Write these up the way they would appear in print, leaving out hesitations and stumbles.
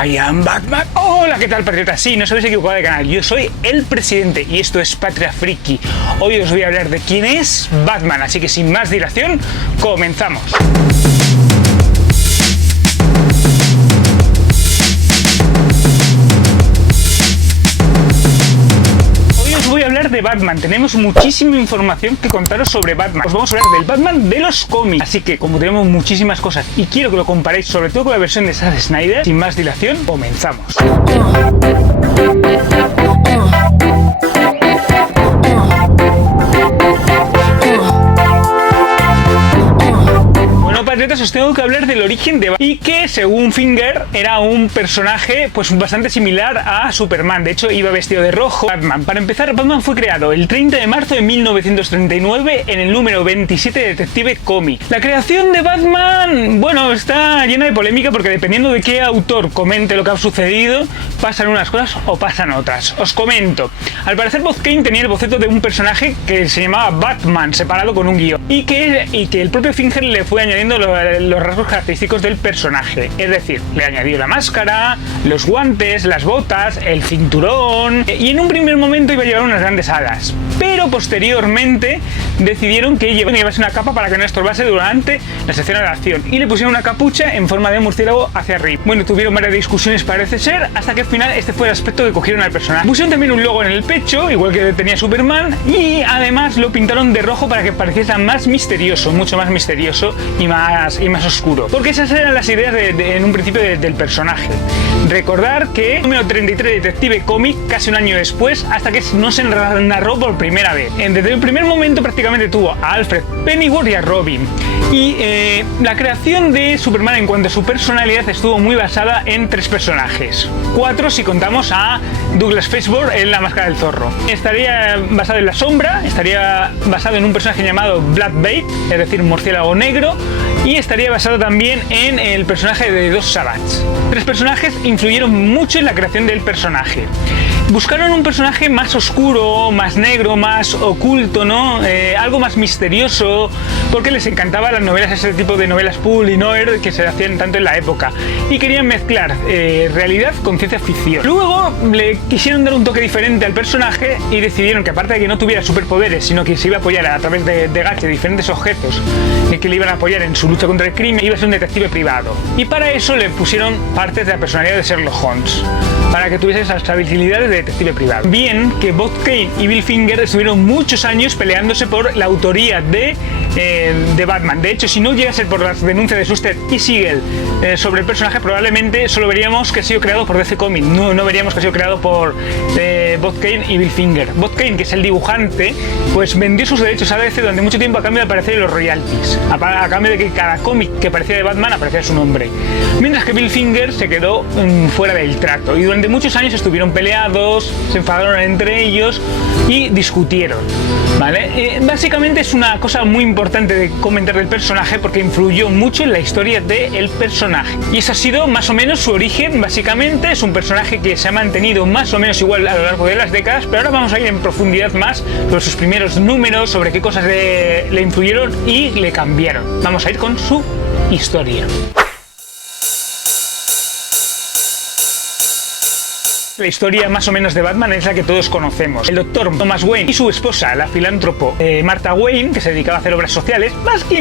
I am Batman. Hola, ¿qué tal, patriotas? Sí, no os habéis equivocado de canal. Yo soy el presidente y esto es Patria Friki. Hoy os voy a hablar de quién es Batman, así que sin más dilación, comenzamos. Voy a hablar de Batman. Tenemos muchísima información que contaros sobre Batman. Os vamos a hablar del Batman de los cómics. Así que como tenemos muchísimas cosas y quiero que lo comparéis sobre todo con la versión de Zack Snyder, sin más dilación, comenzamos. Patriotas, os tengo que hablar del origen de Batman y que según Finger era un personaje pues bastante similar a Superman. De hecho iba vestido de rojo. Batman, para empezar, Batman fue creado el 30 de marzo de 1939 en el número 27 de Detective Comics. La creación de Batman, bueno, está llena de polémica porque dependiendo de qué autor comente lo que ha sucedido, pasan unas cosas o pasan otras. Os comento. Al parecer Bob Kane tenía el boceto de un personaje que se llamaba Batman, separado con un guión, y que el propio Finger le fue añadiendo los rasgos característicos del personaje, es decir, le añadió la máscara, los guantes, las botas, el cinturón, y en un primer momento iba a llevar unas grandes alas, pero posteriormente decidieron que llevase una capa para que no estorbase durante la sección de acción y le pusieron una capucha en forma de murciélago hacia arriba. Bueno, tuvieron varias discusiones, parece ser, hasta que al final este fue el aspecto que cogieron al personaje. Pusieron también un logo en el pecho, igual que tenía Superman, y además lo pintaron de rojo para que pareciera más misterioso, mucho más misterioso y más oscuro, porque esas eran las ideas en un principio del personaje. Recordar que el número 33 de Detective Comics, casi un año después, hasta que no se narró por primera vez. Desde el primer momento prácticamente tuvo a Alfred Pennyworth y a Robin, y la creación de Superman en cuanto a su personalidad estuvo muy basada en tres personajes, cuatro si contamos a Douglas Faceborn en La Máscara del Zorro. Estaría basado en la sombra, estaría basado en un personaje llamado Blackbait, es decir, un murciélago negro, y estaría basado también en el personaje de Dos Savage. Tres personajes influyeron mucho en la creación del personaje. Buscaron un personaje más oscuro, más negro, más oculto, ¿no? Algo más misterioso, porque les encantaban las novelas, ese tipo de novelas pulp y noir que se hacían tanto en la época, y querían mezclar realidad con ciencia ficción. Luego le quisieron dar un toque diferente al personaje y decidieron que aparte de que no tuviera superpoderes, sino que se iba a apoyar a través de gadgets, diferentes objetos que le iban a apoyar en su lucha contra el crimen, iba a ser un detective privado. Y para eso le pusieron partes de la personalidad de Sherlock Holmes, para que tuviese esas habilidades de detective privado. Bien que Bob Kane y Bill Finger estuvieron muchos años peleándose por la autoría de Batman. De hecho, si no llega a ser por las denuncias de Shuster y Siegel sobre el personaje, probablemente solo veríamos que ha sido creado por DC Comics, no veríamos que ha sido creado por Bob Kane y Bill Finger. Bob Kane, que es el dibujante, pues vendió sus derechos a DC durante mucho tiempo a cambio de aparecer en los royalties, a cambio de que cada cómic que aparecía de Batman aparecía su nombre, mientras que Bill Finger se quedó fuera del trato y durante muchos años estuvieron peleados, se enfadaron entre ellos y discutieron, ¿vale? Básicamente es una cosa muy importante de comentar del personaje porque influyó mucho en la historia del personaje y ese ha sido más o menos su origen. Básicamente es un personaje que se ha mantenido más o menos igual a lo largo de las décadas, pero ahora vamos a ir en profundidad más sobre sus primeros números, sobre qué cosas le influyeron y le cambiaron. Vamos a ir con su historia. La historia más o menos de Batman es la que todos conocemos. El doctor Thomas Wayne y su esposa, la filántropo Martha Wayne, que se dedicaba a hacer obras sociales, más que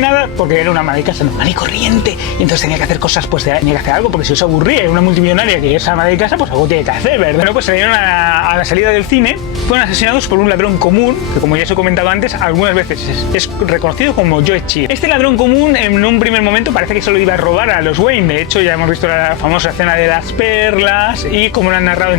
nada, porque era una ama de casa normal y corriente, y entonces tenía que hacer cosas, pues tenía que hacer algo, porque si os aburría, era una multimillonaria que es ama de casa, pues algo tiene que hacer, ¿verdad? Bueno, pues salieron a la salida del cine, fueron asesinados por un ladrón común, que como ya os he comentado antes, algunas veces es reconocido como Joe Chill. Este ladrón común, en un primer momento, parece que solo iba a robar a los Wayne. De hecho, ya hemos visto la famosa escena de las perlas y como lo han narrado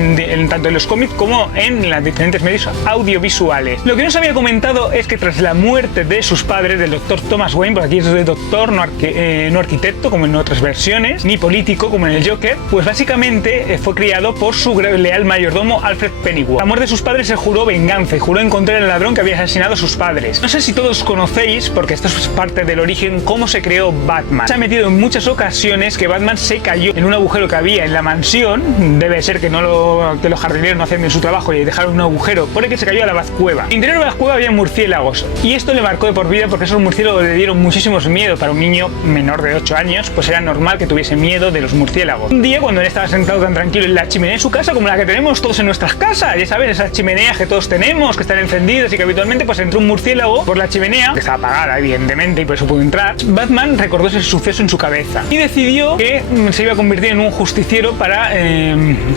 tanto en los cómics como en los diferentes medios audiovisuales. Lo que no se había comentado es que tras la muerte de sus padres, del doctor Thomas Wayne, por aquí es de doctor, no arquitecto como en otras versiones, ni político como en el Joker, pues básicamente fue criado por su leal mayordomo Alfred Pennyworth. La muerte de sus padres se juró venganza y juró encontrar al ladrón que había asesinado a sus padres. No sé si todos conocéis, porque esto es parte del origen, cómo se creó Batman. Se ha metido en muchas ocasiones que Batman se cayó en un agujero que había en la mansión de puede ser que los jardineros no hacían bien su trabajo y dejaron un agujero por el que se cayó a la Bazcueva. En el interior de la Bazcueva había murciélagos y esto le marcó de por vida porque esos murciélagos le dieron muchísimos miedo. Para un niño menor de 8 años, pues era normal que tuviese miedo de los murciélagos. Un día, cuando él estaba sentado tan tranquilo en la chimenea de su casa, como la que tenemos todos en nuestras casas, ya sabes, esas chimeneas que todos tenemos, que están encendidas y que habitualmente pues entró un murciélago por la chimenea, que estaba apagada evidentemente y por eso pudo entrar. Batman recordó ese suceso en su cabeza y decidió que se iba a convertir en un justiciero para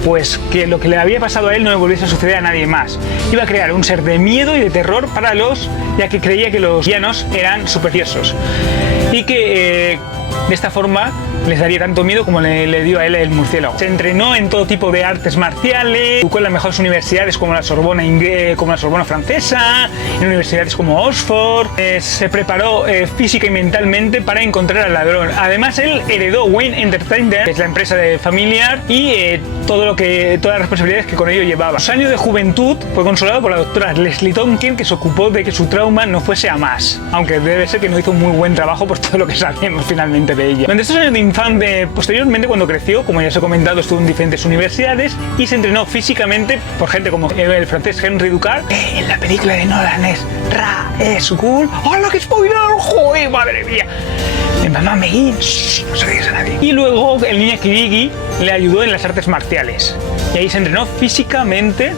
pues que lo que le había pasado a él no le volviese a suceder a nadie más. Iba a crear un ser de miedo y de terror para ya que creía que los villanos eran supersticiosos y que de esta forma les daría tanto miedo como le dio a él el murciélago. Se entrenó en todo tipo de artes marciales, educó en las mejores universidades como la Sorbona francesa, en universidades como Oxford, se preparó física y mentalmente para encontrar al ladrón. Además, él heredó Wayne Entertainment, que es la empresa familiar, y todas las responsabilidades que con ello llevaba. Sus años de juventud fue consolado por la doctora Leslie Tonkin, que se ocupó de que su trauma no fuese a más, aunque debe ser que no hizo un muy buen trabajo por todo lo que sabemos finalmente de ella. Durante estos años de infancia, posteriormente, cuando creció, como ya os he comentado, estuvo en diferentes universidades y se entrenó físicamente por gente como el francés Henry Ducard, en la película de Nolan es Ra's-al-Ghul. ¡Hola, qué spoiler! ¡Joder, madre mía! Mamá Megin, no se lo digas a nadie. Y luego el niño Kirigi le ayudó en las artes marciales y ahí se entrenó físicamente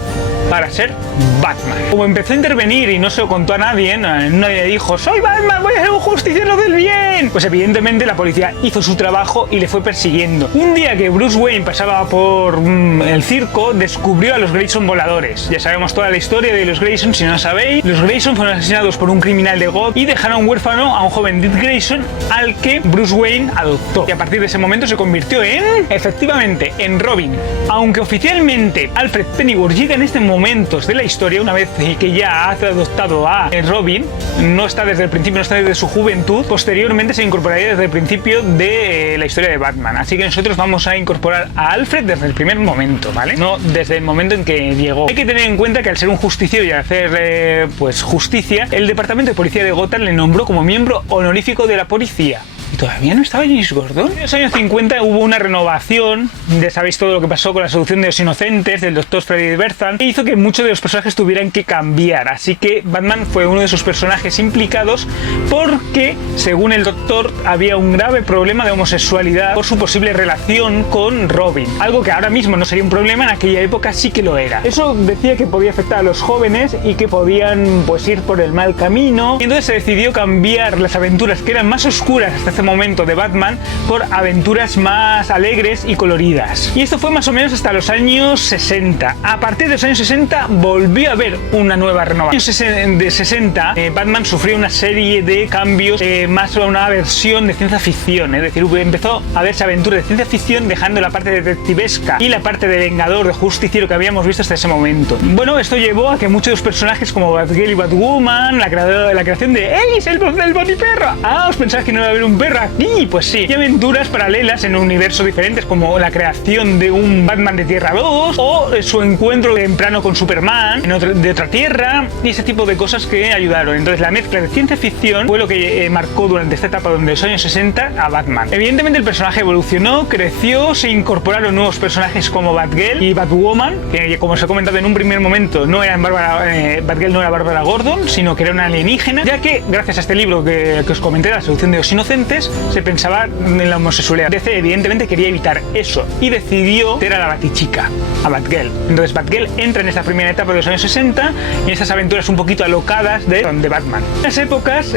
para ser Batman. Como empezó a intervenir y no se lo contó a nadie, nadie le dijo: soy Batman, voy a ser un justiciero del bien. Pues evidentemente la policía hizo su trabajo y le fue persiguiendo. Un día que Bruce Wayne pasaba por el circo, descubrió a los Grayson voladores. Ya sabemos toda la historia de los Grayson, si no la sabéis. Los Grayson fueron asesinados por un criminal de Gotham y dejaron huérfano a un joven Dick Grayson al que Bruce Wayne adoptó. Y a partir de ese momento se convirtió efectivamente, en Robin. Aunque oficialmente Alfred Pennyworth llega en este momentos de la historia, una vez que ya ha adoptado a Robin, no está desde el principio, no está desde su juventud, posteriormente se incorporaría desde el principio de la historia de Batman. Así que nosotros vamos a incorporar a Alfred desde el primer momento, ¿vale? No desde el momento en que llegó. Hay que tener en cuenta que al ser un justiciero y hacer pues justicia, el departamento de policía de Gotham le nombró como miembro honorífico de la policía. Y todavía no estaba James Gordon. En los años 50 hubo una renovación, ya sabéis todo lo que pasó con la solución de los inocentes del Dr. Freddy Bertham, que hizo que muchos de los personajes tuvieran que cambiar. Así que Batman fue uno de sus personajes implicados porque, según el doctor, había un grave problema de homosexualidad por su posible relación con Robin. Algo que ahora mismo no sería un problema, en aquella época sí que lo era. Eso decía que podía afectar a los jóvenes y que podían pues ir por el mal camino. Y entonces se decidió cambiar las aventuras que eran más oscuras hasta este momento de Batman por aventuras más alegres y coloridas. Y esto fue más o menos hasta los años 60. A partir de los años 60 volvió a haber una nueva renovación. En los años 60 Batman sufrió una serie de cambios, más una versión de ciencia ficción, es decir, empezó a verse aventuras de ciencia ficción dejando la parte detectivesca y la parte de vengador, de justiciero que habíamos visto hasta ese momento. Bueno, esto llevó a que muchos de los personajes como Batgirl y Batwoman, la creación de ¡Ey, el boniperro! Ah, ¿os pensáis que no iba a haber un perro aquí? Pues sí. Y aventuras paralelas en universos diferentes como la creación de un Batman de Tierra 2 o su encuentro temprano con Superman de otra tierra y ese tipo de cosas que ayudaron. Entonces la mezcla de ciencia ficción fue lo que marcó durante esta etapa de los años 60 a Batman. Evidentemente el personaje evolucionó, creció, se incorporaron nuevos personajes como Batgirl y Batwoman, que como os he comentado en un primer momento no eran Batgirl no era Bárbara Gordon, sino que era una alienígena, ya que gracias a este libro que os comenté, La solución de los inocentes, se pensaba en la homosexualidad. DC evidentemente quería evitar eso y decidió meter a la Batichica, a Batgirl. Entonces Batgirl entra en esta primera etapa de los años 60 y en estas aventuras un poquito alocadas de Batman. En las épocas,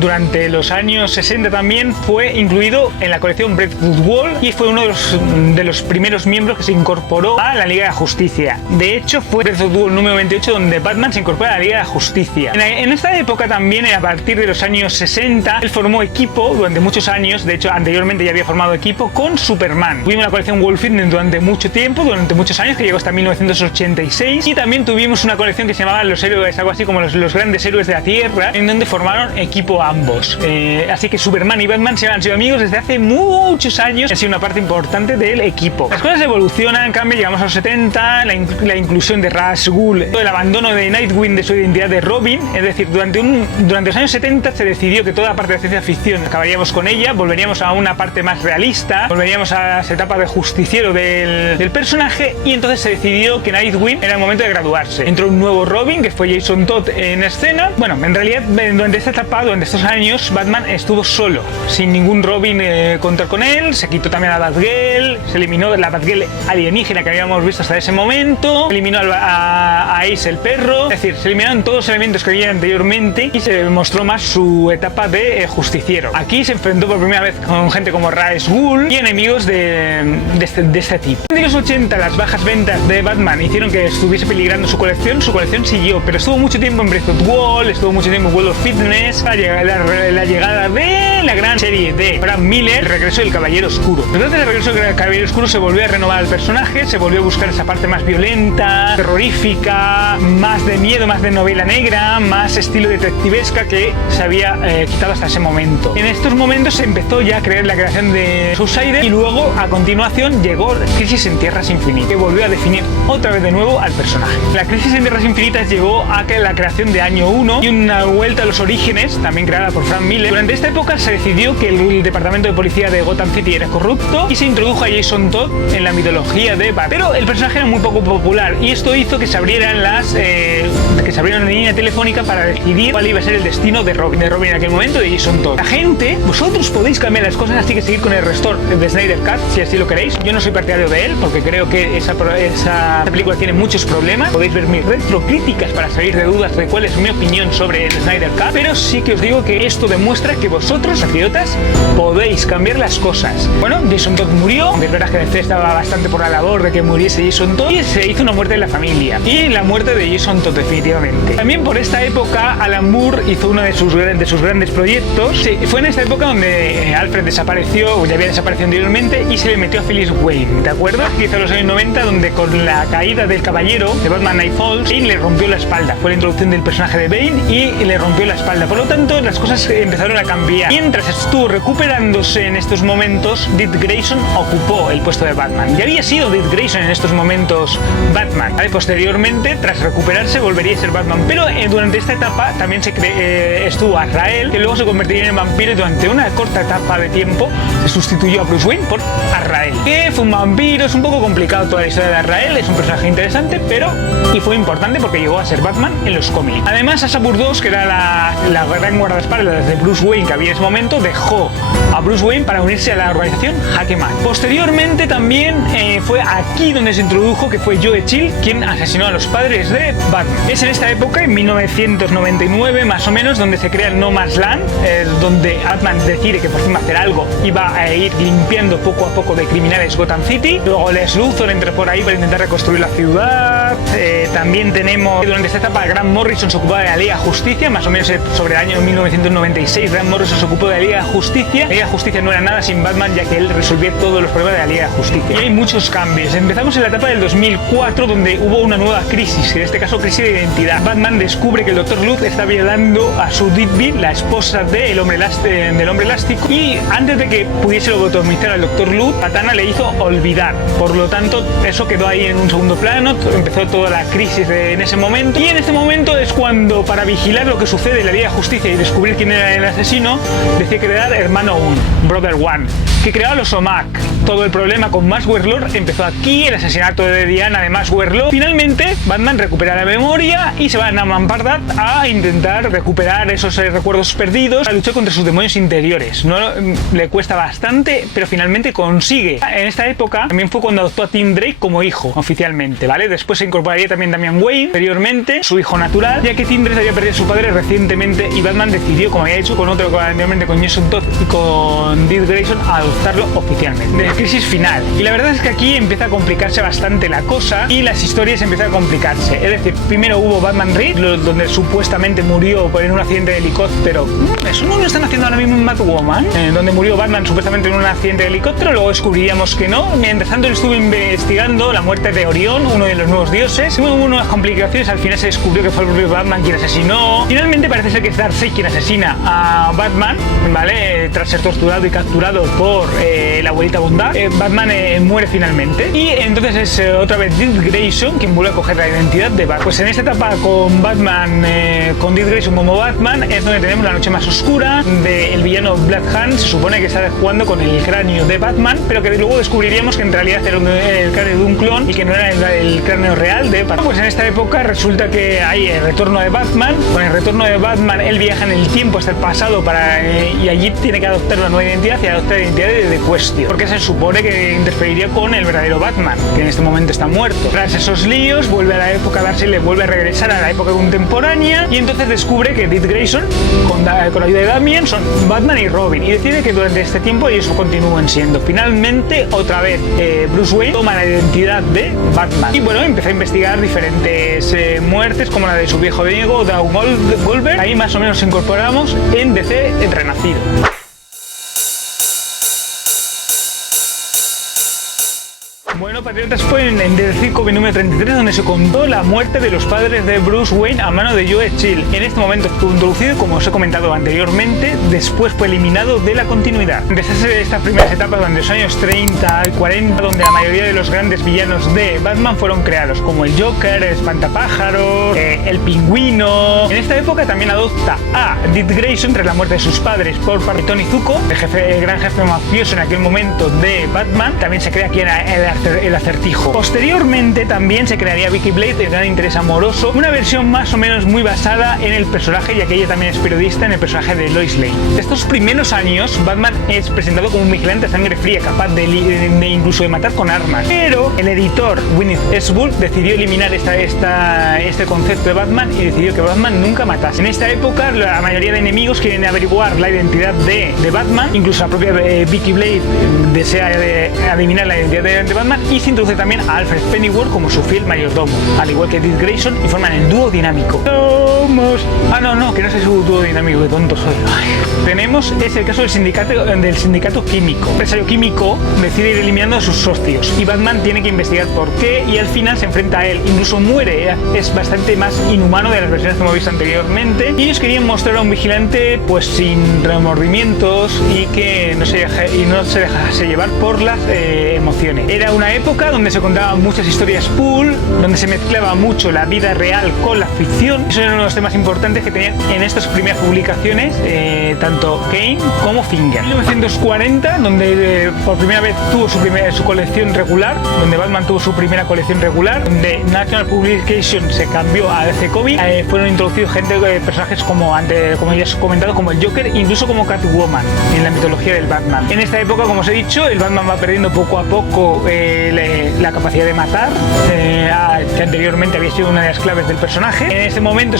durante los años 60 también fue incluido en la colección Brentwood Wall y fue uno de los primeros miembros que se incorporó a la Liga de la Justicia. De hecho, fue Brentwood Wall número 28 donde Batman se incorpora a la Liga de la Justicia. En esta época también, a partir de los años 60, él formó equipo durante muchos años, de hecho anteriormente ya había formado equipo con Superman. Tuvimos la colección Wolfitman durante mucho tiempo, durante muchos años, que llegó hasta 1986, y también tuvimos una colección que se llamaba Los Héroes, algo así como los grandes héroes de la Tierra, en donde formaron equipo ambos. Así que Superman y Batman se han sido amigos desde hace muchos años, han sido una parte importante del equipo. Las cosas evolucionan, cambian, llegamos a los 70, la inclusión de Ra's-al-Ghul, el abandono de Nightwing de su identidad de Robin, es decir, durante los años 70 se decidió que toda la parte de ciencia ficción acabaría acabaríamos con ella, volveríamos a una parte más realista, volveríamos a esa etapa de justiciero del personaje, y entonces se decidió que Nightwing era el momento de graduarse. Entró un nuevo Robin, que fue Jason Todd en escena. Bueno, en realidad durante esta etapa, durante estos años, Batman estuvo solo, sin ningún Robin contar con él. Se quitó también a Batgirl, se eliminó la Batgirl alienígena que habíamos visto hasta ese momento, se eliminó a Ace el perro, es decir, se eliminaron todos los elementos que había anteriormente y se mostró más su etapa de justiciero. Aquí se enfrentó por primera vez con gente como Ra's al Ghul y enemigos de este tipo. En los 80 las bajas ventas de Batman hicieron que estuviese peligrando su colección siguió, pero estuvo mucho tiempo en Breath of the Wild, estuvo mucho tiempo en World of Fitness, la llegada de la gran serie de Frank Miller, el regreso del Caballero Oscuro. Entonces el regreso del Caballero Oscuro se volvió a renovar el personaje, se volvió a buscar esa parte más violenta, terrorífica, más de miedo, más de novela negra, más estilo detectivesca que se había quitado hasta ese momento. En estos momentos se empezó ya a creer la creación de Suicider y luego a continuación llegó Crisis en Tierras Infinitas, que volvió a definir otra vez de nuevo al personaje. La Crisis en Tierras Infinitas llegó a la creación de Año 1 y una vuelta a los orígenes, también creada por Frank Miller. Durante esta época se decidió que el departamento de policía de Gotham City era corrupto y se introdujo a Jason Todd en la mitología de Batman. Pero el personaje era muy poco popular y esto hizo que se abrieran una línea telefónica para decidir cuál iba a ser el destino de Robin en aquel momento, de Jason Todd. La gente, vosotros podéis cambiar las cosas, así que seguir con el restore de Snyder Cut si así lo queréis. Yo no soy partidario de él porque creo que esa película tiene muchos problemas. Podéis ver mis retrocríticas para salir de dudas de cuál es mi opinión sobre el Snyder Cut, pero sí que os digo que esto demuestra que vosotros, patriotas, podéis cambiar las cosas. Bueno, Jason Todd murió, aunque es verdad que DC estaba bastante por la labor de que muriese Jason Todd, y se hizo una muerte en la familia y la muerte de Jason Todd definitivamente. También por esta época Alan Moore hizo uno de sus grandes proyectos. Sí, fue en esta época donde Alfred desapareció, o ya había desaparecido anteriormente, y se le metió a Phyllis Wayne, ¿de acuerdo? Que hizo en los años 90, donde con la caída del caballero de Batman Night Falls, Bane le rompió la espalda. Fue la introducción del personaje de Bane y le rompió la espalda. Por lo tanto, las cosas empezaron a cambiar. Mientras estuvo recuperándose en estos momentos, Dick Grayson ocupó el puesto de Batman. Ya había sido Dick Grayson en estos momentos Batman. ¿Vale? Posteriormente, tras recuperarse, volvería a ser Batman. Pero durante esta etapa también estuvo Azrael, que luego se convertiría en vampiro, y durante una corta etapa de tiempo se sustituyó a Bruce Wayne por Azrael, que fue un vampiro. Es un poco complicado toda la historia de Azrael, es un personaje interesante, pero y fue importante porque llegó a ser Batman en los cómics. Además, Asa Burdós, que era la gran guardaespaldas de Bruce Wayne que había en ese momento, dejó a Bruce Wayne para unirse a la organización Jaque Mate. Posteriormente también fue aquí donde se introdujo que fue Joe Chill quien asesinó a los padres de Batman. Es en esta época, en 1999 más o menos, donde se crea el No Man's Land, donde Batman decide que por fin va a hacer algo y va a ir limpiando poco a poco de criminales Gotham City. Luego Les Luthor entra por ahí para intentar reconstruir la ciudad. También tenemos, durante esta etapa, Grant Morrison se ocupaba de la Liga de Justicia, más o menos sobre el año 1996. Grant Morrison se ocupó de la Liga de Justicia. La Liga de Justicia no era nada sin Batman, ya que él resolvía todos los problemas de la Liga de Justicia. Y hay muchos cambios. Empezamos en la etapa del 2004, donde hubo una nueva crisis, en este caso crisis de identidad. Batman descubre que el Dr. Luth está violando a su Digby, la esposa del hombre elástico, y antes de que pudiese lobotomizar al Dr. Luth, Zatanna le hizo olvidar. Por lo tanto, eso quedó ahí en un segundo plano. Empezó toda la crisis en ese momento, y en este momento es cuando, para vigilar lo que sucede en la Liga de Justicia y descubrir quién era el asesino, decide crear Hermano 1, Brother One, que creaba los OMAC. Todo el problema con Max Warlord empezó aquí, el asesinato de Diana de Max Warlord. Finalmente, Batman recupera la memoria y se va a Namambardad a intentar recuperar esos recuerdos perdidos, a luchar contra sus demonios interiores. No le cuesta bastante, pero finalmente consigue. En esta época también fue cuando adoptó a Tim Drake como hijo, oficialmente, ¿vale? Después se incorporaría también Damian Wayne, anteriormente, su hijo natural, ya que Tim Drake había perdido a su padre recientemente y Batman decidió, como había hecho con otro, anteriormente con Jason Todd y con Dick Grayson, adoptarlo oficialmente. De crisis final. Y la verdad es que aquí empieza a complicarse bastante la cosa y las historias empiezan a complicarse. Es decir, primero hubo Batman Reed, donde supuestamente murió en un accidente de helicóptero. Eso no lo están haciendo ahora mismo en Batwoman, donde murió Batman supuestamente en un accidente de helicóptero. Luego descubriríamos que no. Mientras tanto, él estuvo investigando la muerte de Orión, uno de los nuevos dioses. Hubo unas complicaciones. Al final se descubrió que fue el propio Batman quien asesinó. Finalmente parece ser que es Darkseid quien asesina a Batman, ¿vale? Tras ser torturado y capturado por por la abuelita Bondad, Batman muere finalmente. Y entonces es otra vez Dick Grayson quien vuelve a coger la identidad de Batman. Pues en esta etapa con Batman, con Dick Grayson como Batman, es donde tenemos la noche más oscura del villano Black Hand. Se supone que está jugando con el cráneo de Batman, pero que luego descubriríamos que en realidad era el cráneo de un clon y que no era el cráneo real de Batman. Pues en esta época resulta que hay el retorno de Batman. Con el retorno de Batman, él viaja en el tiempo hasta el pasado y allí tiene que adoptar una nueva identidad y adopta la identidad de Question, porque se supone que interferiría con el verdadero Batman, que en este momento está muerto. Tras esos líos, vuelve a la época le vuelve a regresar a la época contemporánea y entonces descubre que Dick Grayson, con la ayuda de Damian, son Batman y Robin, y decide que durante este tiempo ellos continúen siendo. Finalmente, otra vez, Bruce Wayne toma la identidad de Batman y bueno, empieza a investigar diferentes muertes, como la de su viejo amigo Dawn Goldberg. Ahí más o menos incorporamos en DC el Renacido. Bueno, patriotas, fue en DC Comics número 33 donde se contó la muerte de los padres de Bruce Wayne a mano de Joe Chill. En este momento estuvo introducido, como os he comentado anteriormente, después fue eliminado de la continuidad. Desde estas primeras etapas, donde los años 30 y 40, donde la mayoría de los grandes villanos de Batman fueron creados, como el Joker, el Espantapájaros, el Pingüino. En esta época también adopta a Dick Grayson tras la muerte de sus padres por parte de Tony Zuko, el gran jefe mafioso en aquel momento de Batman. También se crea quien era el Acertijo. Posteriormente también se crearía Vicky Blade, el gran interés amoroso, una versión más o menos muy basada en el personaje, ya que ella también es periodista, en el personaje de Lois Lane. Estos primeros años, Batman es presentado como un vigilante a sangre fría, capaz de incluso de matar con armas. Pero el editor Winnie Eastwood decidió eliminar este concepto de Batman y decidió que Batman nunca matase. En esta época, la mayoría de enemigos quieren averiguar la identidad de Batman, incluso la propia Vicky Blade desea adivinar la identidad de Batman, y se introduce también a Alfred Pennyworth como su fiel mayordomo, al igual que Dick Grayson, y forman el dúo dinámico. Que no sé su dúo dinámico, que tonto soy. Tenemos el caso del sindicato químico. El empresario químico decide ir eliminando a sus socios y Batman tiene que investigar por qué, y al final se enfrenta a él, incluso muere. Es bastante más inhumano de las versiones que hemos visto anteriormente, y ellos querían mostrar a un vigilante pues sin remordimientos y que no se dejase llevar por las emociones. Era una época donde se contaban muchas historias pool, donde se mezclaba mucho la vida real con la ficción. Eso era uno de los temas importantes que tenían en estas primeras publicaciones tanto Kane como Finger. En 1940, donde por primera vez tuvo su colección regular, donde Batman tuvo su primera colección regular, donde National Publication se cambió a DC Comics, fueron introducidos personajes como ya os he comentado, como el Joker, incluso como Catwoman en la mitología del Batman. En esta época, como os he dicho, el Batman va perdiendo poco a poco la capacidad de matar, que anteriormente había sido una de las claves del personaje. En ese momento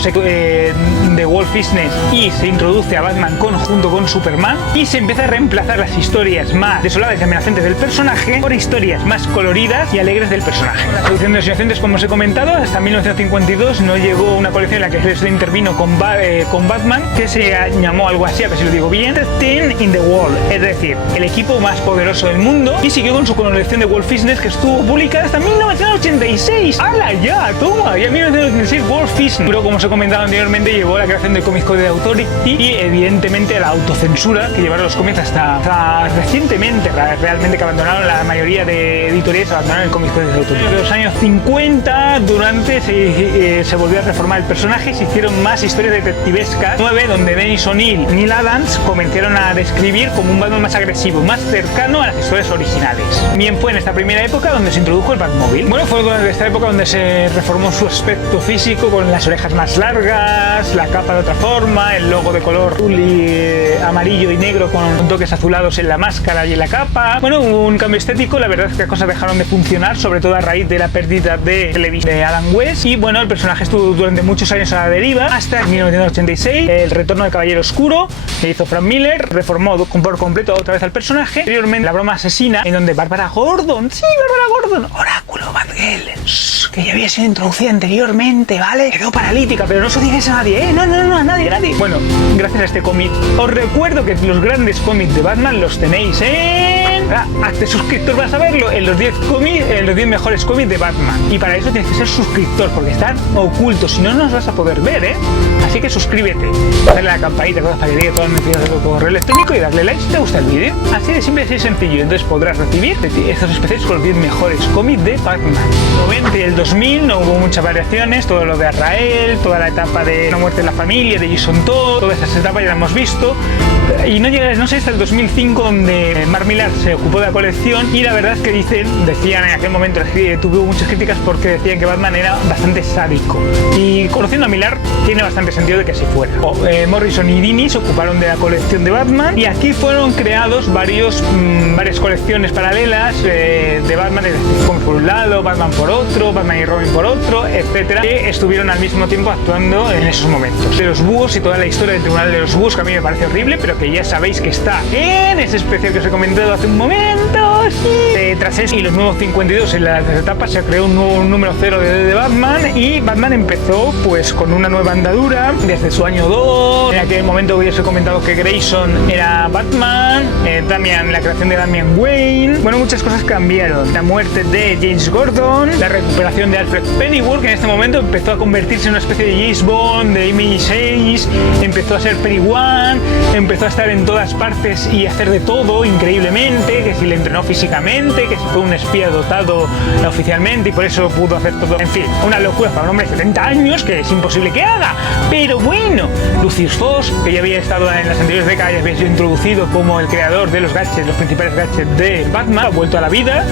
The Wolf Business y se introduce a Batman junto con Superman, y se empieza a reemplazar las historias más desoladas y amenazantes del personaje por historias más coloridas y alegres del personaje. La solución de los inocentes, como os he comentado, hasta 1952 no llegó una colección en la que se intervino con Batman, que se llamó algo así, a ver si lo digo bien, The Team in the World, es decir, el equipo más poderoso del mundo, y siguió con su colección de Wolf Business, que estuvo publicada hasta 1986. ¡Hala ya! ¡Toma! Ya en 1986 Wolf Business. Pero como os he comentado anteriormente, llevó a la creación del Comics Code Authority y evidentemente a la autocensura que llevaron los cómics hasta recientemente, realmente, que abandonaron la mayoría de editoriales, abandonaron el Comics Code Authority. En los años 50, se volvió a reformar el personaje, se hicieron más historias detectivescas, 9, donde Dennis O'Neil y Neil Adams comenzaron a describir como un Batman más agresivo, más cercano a las historias originales. Bien, fue en esta primera época donde se introdujo el Batmóvil. Bueno, fue durante esta época donde se reformó su aspecto físico, con las orejas más largas, la capa de otra forma, el logo de color azul y amarillo y negro con toques azulados en la máscara y en la capa. Bueno, hubo un cambio estético. La verdad es que las cosas dejaron de funcionar, sobre todo a raíz de la pérdida de televisión de Adam West, y bueno, el personaje estuvo durante muchos años a la deriva hasta 1986, el retorno del Caballero Oscuro que hizo Frank Miller, reformó por completo otra vez al personaje. Anteriormente, la broma asesina, en donde Bárbara Gordon, Oráculo Batgirl, que ya había sido introducida anteriormente, ¿vale? Quedó paralítica, pero no se lo digáis a nadie, ¿eh? No, a nadie. Bueno, gracias a este cómic, os recuerdo que los grandes cómics de Batman los tenéis en Hazte suscriptor para saberlo en los 10 mejores cómics de Batman. Y para eso tienes que ser suscriptor, porque están ocultos, si no, no los vas a poder ver, Así que suscríbete, dale a la campanita para que llegue todas las notificaciones de tu correo electrónico y darle like si te gusta el vídeo. Así de simple, así de sencillo. Entonces podrás recibir estos especiales con los 10 mejores cómics de Batman. 90 y el 2000 no hubo muchas variaciones, todo lo de Azrael, toda la etapa de la muerte de la familia, de Jason Todd, todas esas etapas ya las hemos visto. Y no sé, hasta el 2005 donde Mark Millar se ocupó de la colección, y la verdad es que decían en aquel momento, tuvo muchas críticas porque decían que Batman era bastante sádico. Y conociendo a Millar, tiene bastante sentido de que así fuera. Morrison y Dini se ocuparon de la colección de Batman, y aquí fueron creados varias colecciones paralelas de Batman, por un lado, Batman por otro, Batman y Robin por otro, etcétera, que estuvieron al mismo tiempo actuando en esos momentos. De los búhos y toda la historia del Tribunal de los Búhos, que a mí me parece horrible, pero que ya sabéis que está en ese especial que os he comentado hace un momento. Sí. Tras eso y los nuevos 52 en las etapas, se creó un nuevo número 0 de Batman, y Batman empezó pues con una nueva andadura desde su año 2. En aquel momento ya os he comentado que Grayson era Batman, la creación de Damian Wayne. Bueno, muchas cosas cambiaron. La muerte de James Gordon, la recuperación de Alfred Pennyworth, que en este momento empezó a convertirse en una especie de James Bond, de MI6, empezó a ser Penny One, empezó a estar en todas partes y hacer de todo increíblemente, que si le entrenó físicamente, que si fue un espía dotado oficialmente y por eso pudo hacer todo. En fin, una locura para un hombre de 70 años que es imposible que haga. Pero bueno, Lucius Fox, que ya había estado en las anteriores décadas y había sido introducido como el creador de los principales gadgets de Batman, ha vuelto a la vida.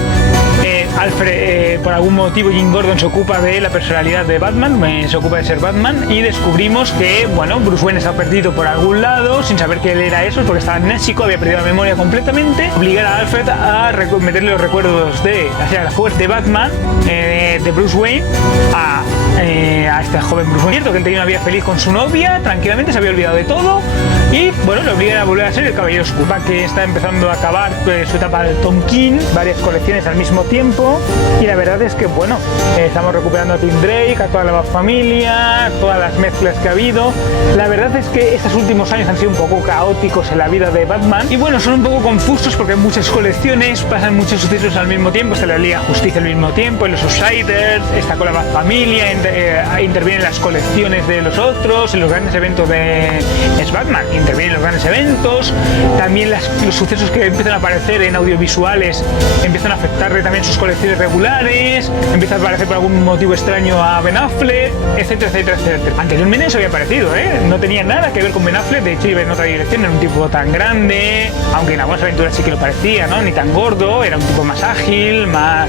Alfred, por algún motivo, Jim Gordon se ocupa de la personalidad de Batman, se ocupa de ser Batman, y descubrimos que, bueno, Bruce Wayne se ha perdido por algún lado, sin saber que él era eso, porque estaba amnésico, había perdido la memoria completamente. Obligar a Alfred a meterle los recuerdos la fuerza de Batman, de Bruce Wayne, a este joven Bruce Wayne, que él tenía una vida feliz con su novia, tranquilamente, se había olvidado de todo, y bueno, lo obligan a volver a ser el Caballero Oscuro, que está empezando a acabar su etapa de Tom King, varias colecciones al mismo tiempo, y la verdad es que bueno, estamos recuperando a Tim Drake, a toda la familia, todas las mezclas que ha habido. La verdad es que estos últimos años han sido un poco caóticos en la vida de Batman, y bueno, son un poco confusos porque hay muchas colecciones, pasan muchos sucesos al mismo tiempo, está la Liga de Justicia al mismo tiempo, en los Outsiders, está con la familia, intervienen las colecciones de los otros, en los grandes eventos de Batman, intervienen los grandes eventos, también los sucesos que empiezan a aparecer en audiovisuales empiezan a afectarle también sus colecciones regulares, empieza a aparecer por algún motivo extraño a Ben Affleck, etcétera, etcétera, etcétera. Anteriormente se había aparecido, no tenía nada que ver con Ben Affleck, de hecho iba en otra dirección, era un tipo tan grande, aunque en algunas aventuras sí que lo parecía, ¿no? Ni tan gordo, era un tipo más ágil, más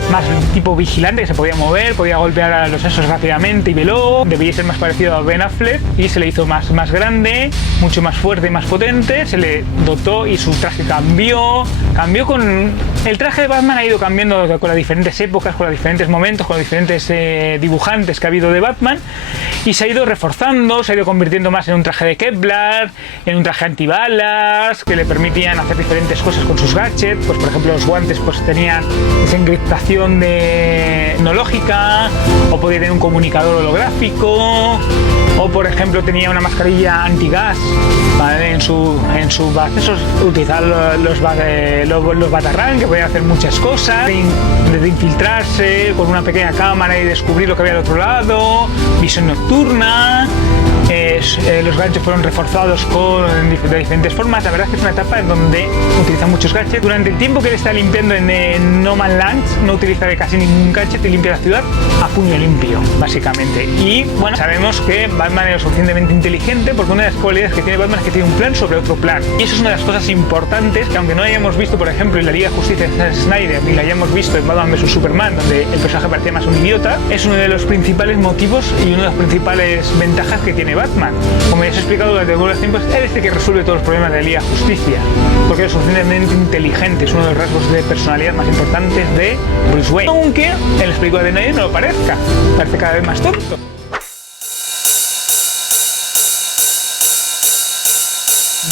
tipo vigilante, que se podía mover, podía golpear a los esos rápidamente y veloz, debía ser más parecido a Ben Affleck, y se le hizo más grande, mucho más fuerte y más potente, se le dotó y su traje cambió con... El traje de Batman ha ido cambiando con las diferentes épocas, con los diferentes momentos, con los diferentes dibujantes que ha habido de Batman, y se ha ido reforzando, se ha ido convirtiendo más en un traje de Kevlar, en un traje antibalas, que le permitían hacer diferentes cosas con sus gadgets. Pues por ejemplo los guantes pues tenían esa encriptación tecnológica, o podía tener un comunicador holográfico, o por ejemplo tenía una mascarilla antigas, ¿vale? En su utilizar los Batarran, que podían hacer muchas cosas, desde infiltrarse con una pequeña cámara y descubrir lo que había al otro lado, visión nocturna. Los gadgets fueron reforzados de diferentes formas. La verdad es que es una etapa en donde utiliza muchos gadgets. Durante el tiempo que él está limpiando en No Man's Land, no utiliza casi ningún gadget y limpia la ciudad a puño limpio, básicamente. Y bueno, sabemos que Batman es lo suficientemente inteligente, porque una de las cualidades que tiene Batman es que tiene un plan sobre otro plan. Y eso es una de las cosas importantes que, aunque no hayamos visto, por ejemplo, en la Liga de Justicia de Zack Snyder, ni la hayamos visto en Batman vs Superman, donde el personaje parecía más un idiota, es uno de los principales motivos y una de las principales ventajas que tiene Batman. Como ya os he explicado durante los tiempos, él es el que resuelve todos los problemas de la Liga de Justicia, porque es suficientemente inteligente, es uno de los rasgos de personalidad más importantes de Bruce Wayne, aunque en las películas de nadie no lo parezca, parece cada vez más tonto.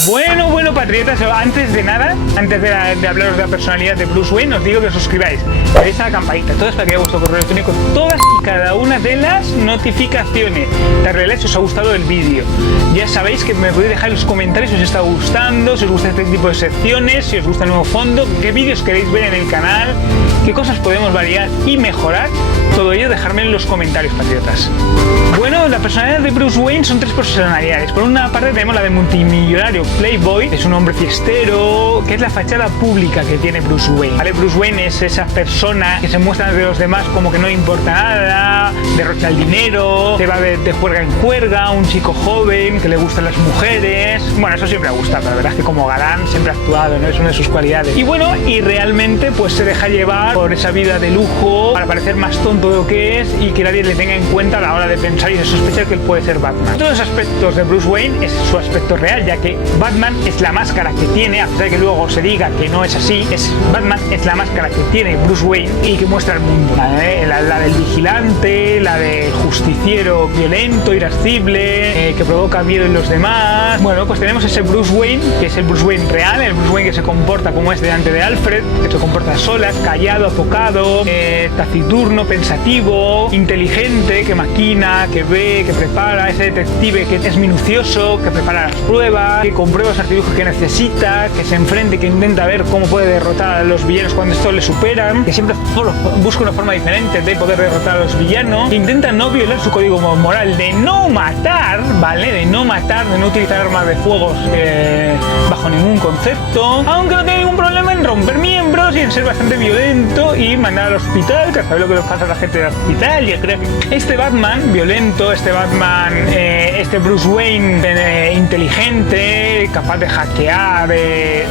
Bueno, bueno, patriotas, antes de nada, antes de hablaros de la personalidad de Bruce Wayne, os digo que os suscribáis, le deis a la campanita, todo es para que haya vuestro correo electrónico, todas y cada una de las notificaciones. Darle si os ha gustado el vídeo. Ya sabéis que me podéis dejar en los comentarios si os está gustando, si os gusta este tipo de secciones, si os gusta el nuevo fondo, qué vídeos queréis ver en el canal, qué cosas podemos variar y mejorar. Todo ello dejadme en los comentarios, patriotas. Bueno, la personalidad de Bruce Wayne son tres personalidades. Por una parte tenemos la del multimillonario Playboy, es un hombre fiestero, que es la fachada pública que tiene Bruce Wayne. ¿Vale? Bruce Wayne es esa persona que se muestra ante los demás como que no le importa nada, derrocha el dinero, se va de juerga en juerga, un chico joven que le gustan las mujeres. Bueno, eso siempre ha gustado, la verdad es que como galán siempre ha actuado, ¿no? Es una de sus cualidades. Y bueno, y realmente pues se deja llevar por esa vida de lujo para parecer más tonto de lo que es y que nadie le tenga en cuenta a la hora de pensar y de sospechar que él puede ser Batman. Todos los aspectos de Bruce Wayne es su aspecto real, ya que Batman es la máscara que tiene, a pesar de que luego se diga que no es así, Batman es la máscara que tiene Bruce Wayne y que muestra al mundo. La del vigilante, la del justiciero violento, irascible, que provoca miedo en los demás. Bueno, pues tenemos ese Bruce Wayne, que es el Bruce Wayne real, el Bruce Wayne que se comporta como es delante de Alfred, que se comporta a solas, callado, afocado, taciturno, pensativo, inteligente, que maquina, que ve, que prepara, ese detective que es minucioso, que prepara las pruebas, que comprueba los artilugios que necesita, que se enfrenta y que intenta ver cómo puede derrotar a los villanos cuando estos le superan, que siempre busca una forma diferente de poder derrotar a los villanos, que intenta no violar su código moral de no matar, ¿vale? De no matar, de no utilizar armas de fuego bajo ningún concepto, aunque no tiene ningún problema en romper miembros y en ser bastante violento y mandar al hospital, que sabe lo que le pasa a la gente del hospital. Y creo que este Batman violento, este Batman, este Bruce Wayne inteligente, capaz de hackear,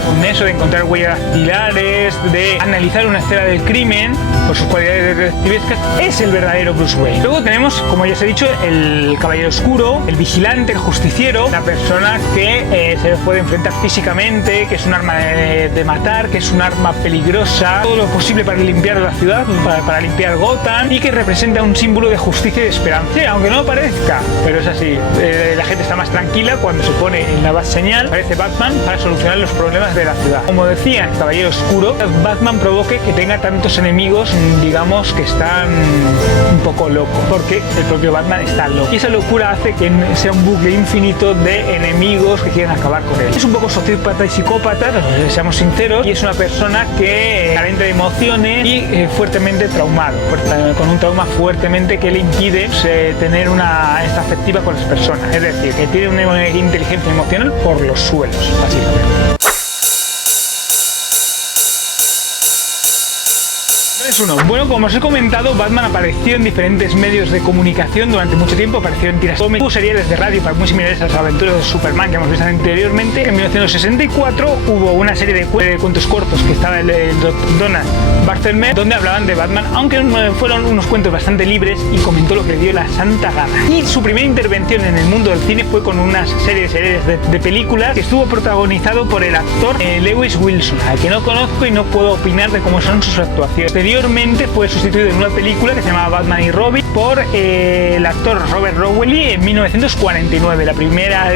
con eso, de encontrar huellas dactilares, de analizar una escena del crimen por sus cualidades detectivescas, es el verdadero Bruce Wayne. Luego tenemos, como ya os he dicho, el caballero oscuro, el vigilante, el justiciero, la persona que se puede enfrentar físicamente, que es un arma de matar, que es un arma peligrosa, todo lo posible para limpiar la ciudad, para limpiar Gotham, y que representa un símbolo de justicia y de esperanza. Sí, aunque no lo parezca, pero es así. La gente está más tranquila cuando se pone en la señal, aparece Batman para solucionar los problemas de la ciudad. Como decía el caballero oscuro, Batman provoque que tenga tantos enemigos, digamos, que están un poco locos, porque el propio Batman está loco. Y esa locura hace que sea un bucle infinito de enemigos que quieren acabar con él. Es un poco sociópata y psicópata, seamos sinceros, y es una persona que carente de emociones y fuertemente traumado, con un trauma fuertemente que le impide tener esta afectiva con las personas. Es decir, que tiene una inteligencia emocional por los suelos, básicamente. Bueno, como os he comentado, Batman apareció en diferentes medios de comunicación durante mucho tiempo. Apareció en tiras cómicas, hubo seriales de radio muy similares a las aventuras de Superman que hemos visto anteriormente. En 1964 hubo una serie de cuentos cortos que estaba el Donald Barthelme, donde hablaban de Batman, aunque fueron unos cuentos bastante libres, y comentó lo que le dio la santa gana. Y su primera intervención en el mundo del cine fue con una serie de películas que estuvo protagonizado por el actor Lewis Wilson, al que no conozco y no puedo opinar de cómo son sus actuaciones. Posteriormente fue sustituido en una película que se llamaba Batman y Robin por el actor Robert Rowley en 1949. Las primeras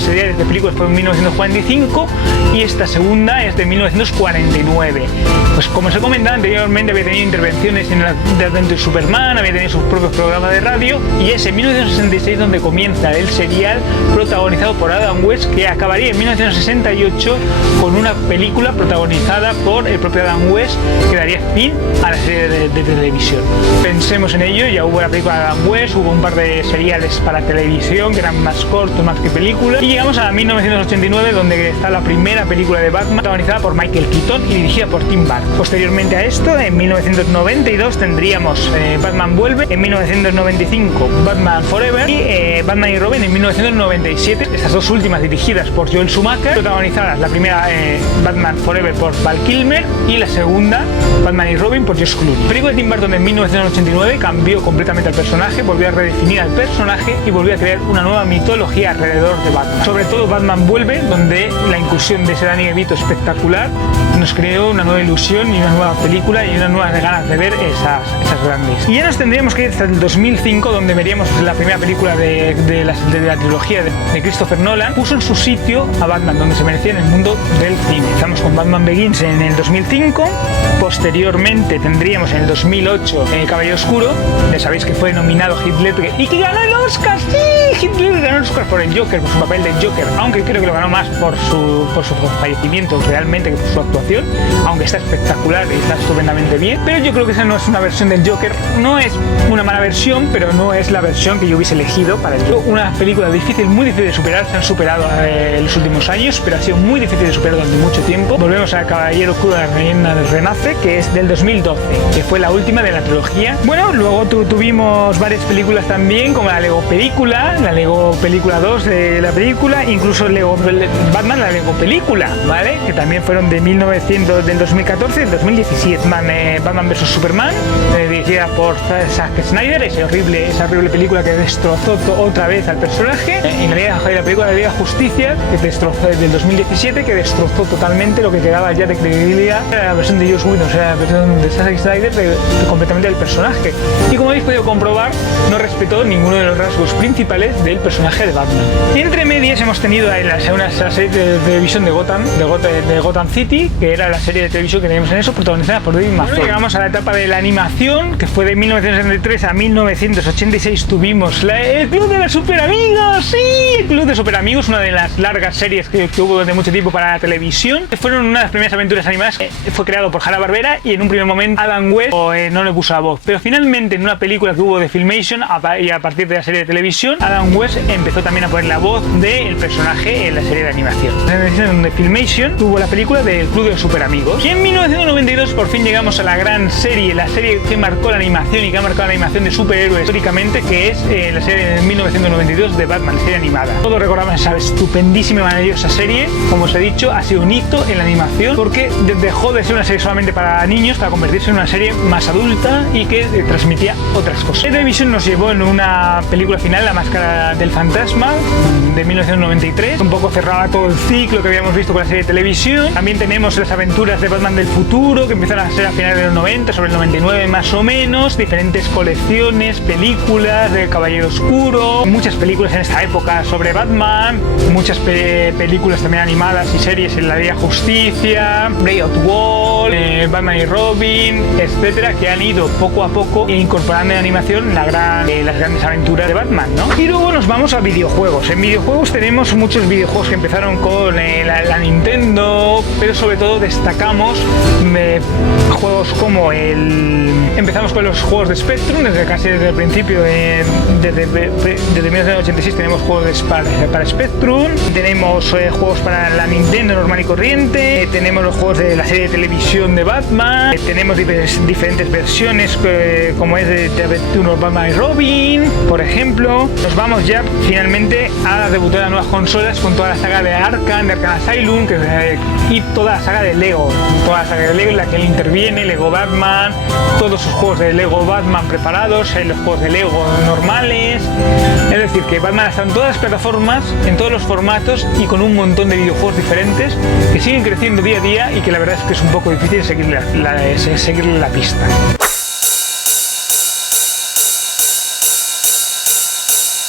series de películas fue en 1945 y esta segunda es de 1949. Pues como os he comentado anteriormente, había tenido intervenciones en The Adventures de Superman, había tenido sus propios programas de radio, y es en 1966 donde comienza el serial protagonizado por Adam West, que acabaría en 1968 con una película protagonizada por el propio Adam West, que daría fin a la serie de televisión. Pensemos en ello, ya hubo la película de Adam West, hubo un par de seriales para televisión que eran más cortos más que películas, y llegamos a 1989 donde está la primera película de Batman protagonizada por Michael Keaton y dirigida por Tim Burton. Posteriormente a esto, en 1992 tendríamos Batman Vuelve, en 1995 Batman Forever y Batman y Robin en 1997, estas dos últimas dirigidas por Joel Schumacher, protagonizadas la primera Batman Forever por Val Kilmer y la segunda Batman y Robin por George Clooney. La película de Tim Burton de 1989 cambió completamente al personaje, volvió a redefinir al personaje y volvió a crear una nueva mitología alrededor de Batman. Sobre todo Batman Vuelve, donde la incursión de ese Danny DeVito espectacular nos creó una nueva ilusión y una nueva película y unas nuevas ganas de ver esas grandes. Y ya nos tendríamos que ir hasta el 2005, donde veríamos la primera película de la trilogía de Christopher Nolan, puso en su sitio a Batman, donde se merecía en el mundo del cine. Estamos con Batman Begins en el 2005, posteriormente tendríamos en el 2008 El Caballero Oscuro, ya sabéis que fue nominado Heath Ledger y que ganó el Oscar, sí, Heath Ledger ganó el Oscar por el Joker, por su papel de Joker, aunque creo que lo ganó más por su fallecimiento realmente que por su actuación, aunque está espectacular y está estupendamente bien, pero yo creo que esa no es una versión del Joker, no es una mala versión, pero no es la versión que yo hubiese elegido para el Joker. Una película difícil, muy difícil de superar, se han superado en los últimos años, pero ha sido muy difícil de superar durante mucho tiempo. Volvemos a Caballero Oscuro de la Reina del Renace, que es del 2012, que fue la última de la trilogía. Bueno, luego tuvimos varias películas también, como la Lego Película, la Lego Película 2 de la película, incluso Lego Batman, la Lego Película, ¿vale? Que también fueron de 1900, del 2014 y del 2017. Batman vs Superman, dirigida por Zack Snyder, esa horrible película que destrozó otra vez al personaje. En la película de la Liga de Justicia, que destrozó del 2017, que destrozó totalmente lo que quedaba ya de credibilidad. La versión de Joss Whedon, o sea, la versión de Zack Snyder completamente del personaje. Y como habéis podido comprobar, no respetó ninguno de los rasgos principales del personaje de Batman. Entre medias hemos tenido una serie de televisión de Gotham City, que era la serie de televisión que teníamos en eso, protagonizada por David Mazoy. Llegamos a la etapa de la animación, que fue de 1963 a 1986. Tuvimos el Club de los Superamigos, sí, el Club de Superamigos, una de las largas series que hubo durante mucho tiempo para la televisión. Fueron una de las primeras aventuras animadas. Fue creado por Hanna-Barbera y en un primer momento Adam West no le puso la voz, pero finalmente en una película que hubo de Filmation y a partir de la serie de televisión, Adam West empezó también a poner la voz del personaje en la serie de animación. En de Filmation tuvo la película del Club de los Superamigos. Y en 1992 por fin llegamos a la gran serie, la serie que marcó la animación y que ha marcado la animación de superhéroes históricamente, que es la serie de 1992 de Batman, la serie animada. Todos recordamos esa estupendísima, maravillosa serie. Como os he dicho, ha sido un hito en la animación porque dejó de ser una serie solamente para niños para convertirse en una serie más adulta y que transmitía otras cosas. La televisión nos llevó en una película final, La Máscara del Fantasma, de 1993. Un poco cerraba todo el ciclo que habíamos visto con la serie de televisión. También tenemos las aventuras de Batman del futuro, que empezaron a ser a finales de los 90, sobre el 99 más o menos. Diferentes colecciones, películas de Caballero Oscuro, muchas películas en esta época sobre Batman, muchas películas también animadas y series en la Liga de Justicia, Brave Outwall, Batman y Robin, etcétera, que han ido poco a poco incorporando en animación las grandes aventuras de Batman, ¿no? Y luego nos vamos a videojuegos. En videojuegos tenemos muchos videojuegos que empezaron con la Nintendo, pero sobre todo destacamos juegos como empezamos con los juegos de Spectrum, casi desde el principio, desde 1986 tenemos juegos para Spectrum, tenemos juegos para la Nintendo normal y corriente, tenemos los juegos de la serie de televisión de Batman, tenemos diferentes versiones como es de Aventuras Batman y Robin, por ejemplo. Nos vamos ya finalmente a debutar a nuevas consolas con toda la saga de Arkham Asylum y toda la saga de Lego, en la que él interviene, Lego Batman, todos sus juegos de Lego Batman preparados, los juegos de Lego normales. Es decir, que Batman está en todas las plataformas, en todos los formatos y con un montón de videojuegos diferentes que siguen creciendo día a día y que la verdad es que es un poco difícil seguirle la pista.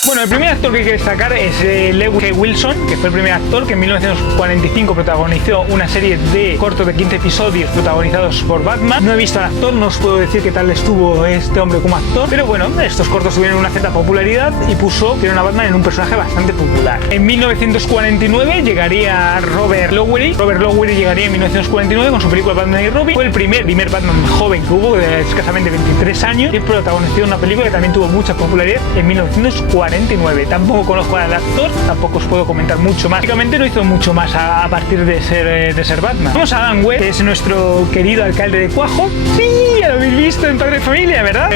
Bueno, el primer actor que hay que destacar es Lewis K. Wilson, que fue el primer actor que en 1945 protagonizó una serie de cortos de 15 episodios protagonizados por Batman. No he visto al actor, no os puedo decir qué tal estuvo este hombre como actor, pero bueno, estos cortos tuvieron una cierta popularidad y pusieron a Batman en un personaje bastante popular. En 1949 llegaría Robert Lowery. Robert Lowery llegaría en 1949 con su película Batman y Robin. Fue el primer Batman joven que hubo, de escasamente 23 años, y protagonizó una película que también tuvo mucha popularidad en 1949. 99. Tampoco conozco al actor, tampoco os puedo comentar mucho más. Básicamente no hizo mucho más a partir de ser Batman. Vamos a Adam West, que es nuestro querido alcalde de Cuajo. Sí, ya lo habéis visto en Padre de Familia, ¿verdad?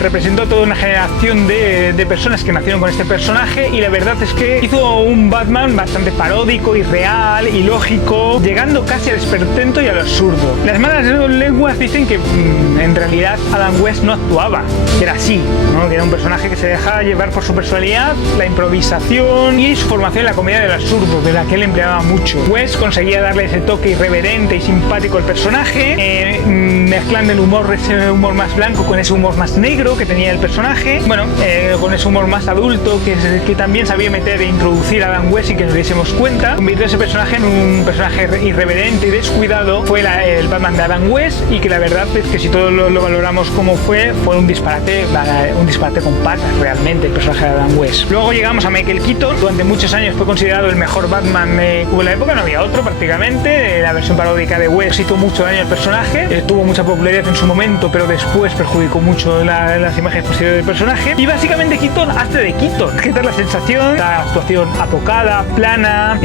Representó toda una generación de personas que nacieron con este personaje, y la verdad es que hizo un Batman bastante paródico, irreal, ilógico, llegando casi al esperpento y al absurdo. Las malas lenguas dicen que en realidad Adam West no actuaba, que era así, ¿no? Que era un personaje que se dejaba llevar por su personalidad, la improvisación y su formación en la comedia del absurdo, de la que él empleaba mucho. West conseguía darle ese toque irreverente y simpático al personaje, mezclando el humor, ese humor más blanco con ese humor más negro que tenía el personaje, bueno, con ese humor más adulto que también sabía meter e introducir a Adam West y que nos diésemos cuenta. Convirtió ese personaje en un personaje irreverente y descuidado. Fue el Batman de Adam West, y que la verdad es que si todos lo valoramos como fue un disparate con patas realmente el personaje de Adam West. Luego llegamos a Michael Keaton. Durante muchos años fue considerado el mejor Batman que hubo en la época, no había otro prácticamente. La versión paródica de West hizo mucho daño al personaje, tuvo mucha popularidad en su momento, pero después perjudicó mucho las imágenes posteriores del personaje. Y básicamente Keaton hace de Keaton. ¿Qué tal la sensación? La actuación apocada, plana,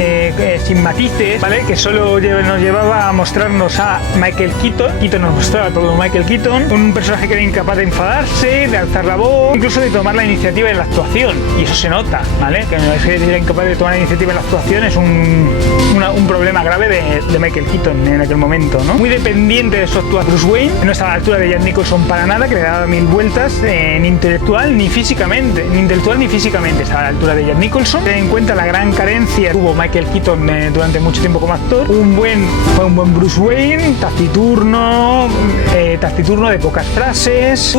sin matices, ¿vale? Que solo nos llevaba a mostrarnos a Michael Keaton. Keaton nos mostraba todo Michael Keaton, un personaje que era incapaz de enfadarse, de alzar la voz, incluso de tomar la iniciativa en la actuación, y eso se nota, ¿vale? Que era incapaz de tomar la iniciativa en la actuación es un problema grave de Michael Keaton en aquel momento, ¿no? Muy dependiente de su actuación. Bruce Wayne no estaba a la altura de Jack Nicholson para nada, que le daba mil vueltas, ni intelectual ni físicamente, estaba a la altura de Jack Nicholson. Ten en cuenta la gran carencia que tuvo Michael Keaton durante mucho tiempo como actor. Fue un buen Bruce Wayne, taciturno de pocas frases,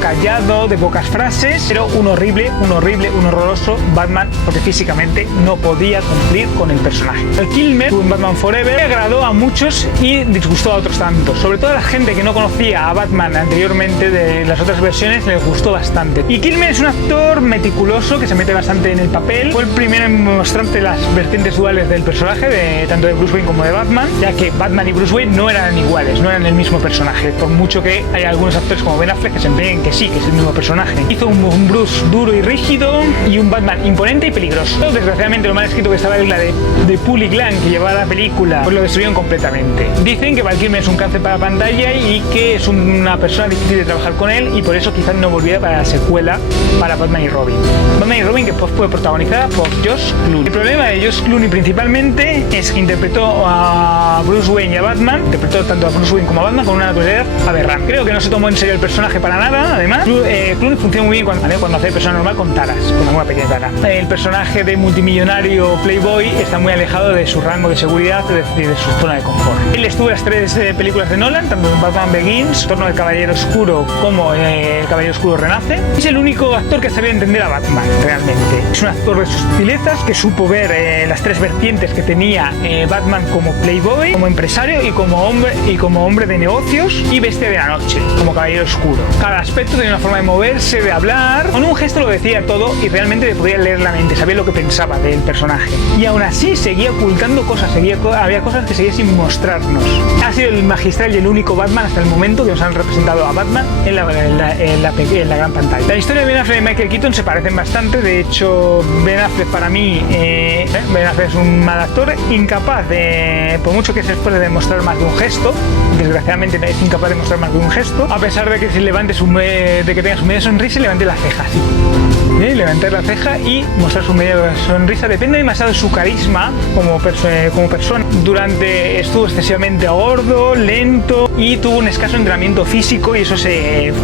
callado, de pocas frases, pero un horroroso Batman, porque físicamente no podía cumplir con el personaje. El Kilmer, un Batman Forever, agradó a muchos y disgustó a otros tantos. Sobre todo a la gente que no conocía a Batman anteriormente de las otras versiones, les gustó bastante. Y Kilmer es un actor meticuloso que se mete bastante en el papel. Fue el primero en mostrarte las vertientes duales del personaje, tanto de Bruce Wayne como de Batman, ya que Batman y Bruce Wayne no eran iguales, no eran el mismo personaje, por mucho que hay algunos actores como Ben Affleck que se empeñen que sí, que es el mismo personaje. Hizo un Bruce duro y rígido y un Batman imponente y peligroso. Desgraciadamente lo mal escrito que estaba es la de Puli Clan, que llevaba la película, pues lo destruyeron completamente. Dicen que Val Kilmer es un cáncer para la pantalla y que es una persona difícil de trabajar con él, y por eso quizás no volviera para la secuela para Batman y Robin. Batman y Robin, que fue protagonizada por George Clooney. El problema de George Clooney principalmente es que interpretó a Bruce Wayne y a Batman, interpretó tanto a Bruce Wayne como a Batman con una naturalidad aberrante. Creo que no se tomó en serio el personaje para nada. Además, Clooney funciona muy bien cuando hace persona normal con taras, con alguna pequeña tara. El personaje de multimillonario playboy está muy alejado de su rango de seguridad, es decir, de su zona de confort. Él estuvo en las tres películas de Nolan, tanto en Batman Begins, en torno al Caballero Oscuro, como El Caballero Oscuro Renace. Es el único actor que sabía entender a Batman, realmente. Es un actor de sutilezas que supo ver las tres vertientes que tenía Batman como playboy, como empresario y como hombre de negocios, y bestia de la noche, como Caballero Oscuro. Cada aspecto tenía una forma de moverse, de hablar. Con un gesto lo decía todo y realmente le podía leer la mente, sabía lo que pensaba del personaje. Y aún así seguía ocultando cosas, había cosas que seguía sin mostrarnos. Ha sido el magistral y el único Batman hasta el momento que nos han representado a Batman en la gran pantalla. La historia de Ben Affleck y Michael Keaton se parecen bastante. De hecho, Ben Affleck para mí, Ben Affleck es un mal actor, incapaz de, por mucho que se esfuerce de mostrar más de un gesto, desgraciadamente es incapaz de mostrar más de un gesto, a pesar de que se levante de que tenga su media sonrisa y levante la ceja así. Levantar la ceja y mostrar su media sonrisa depende demasiado de su carisma como persona. Estuvo excesivamente gordo, lento y tuvo un escaso entrenamiento físico, y eso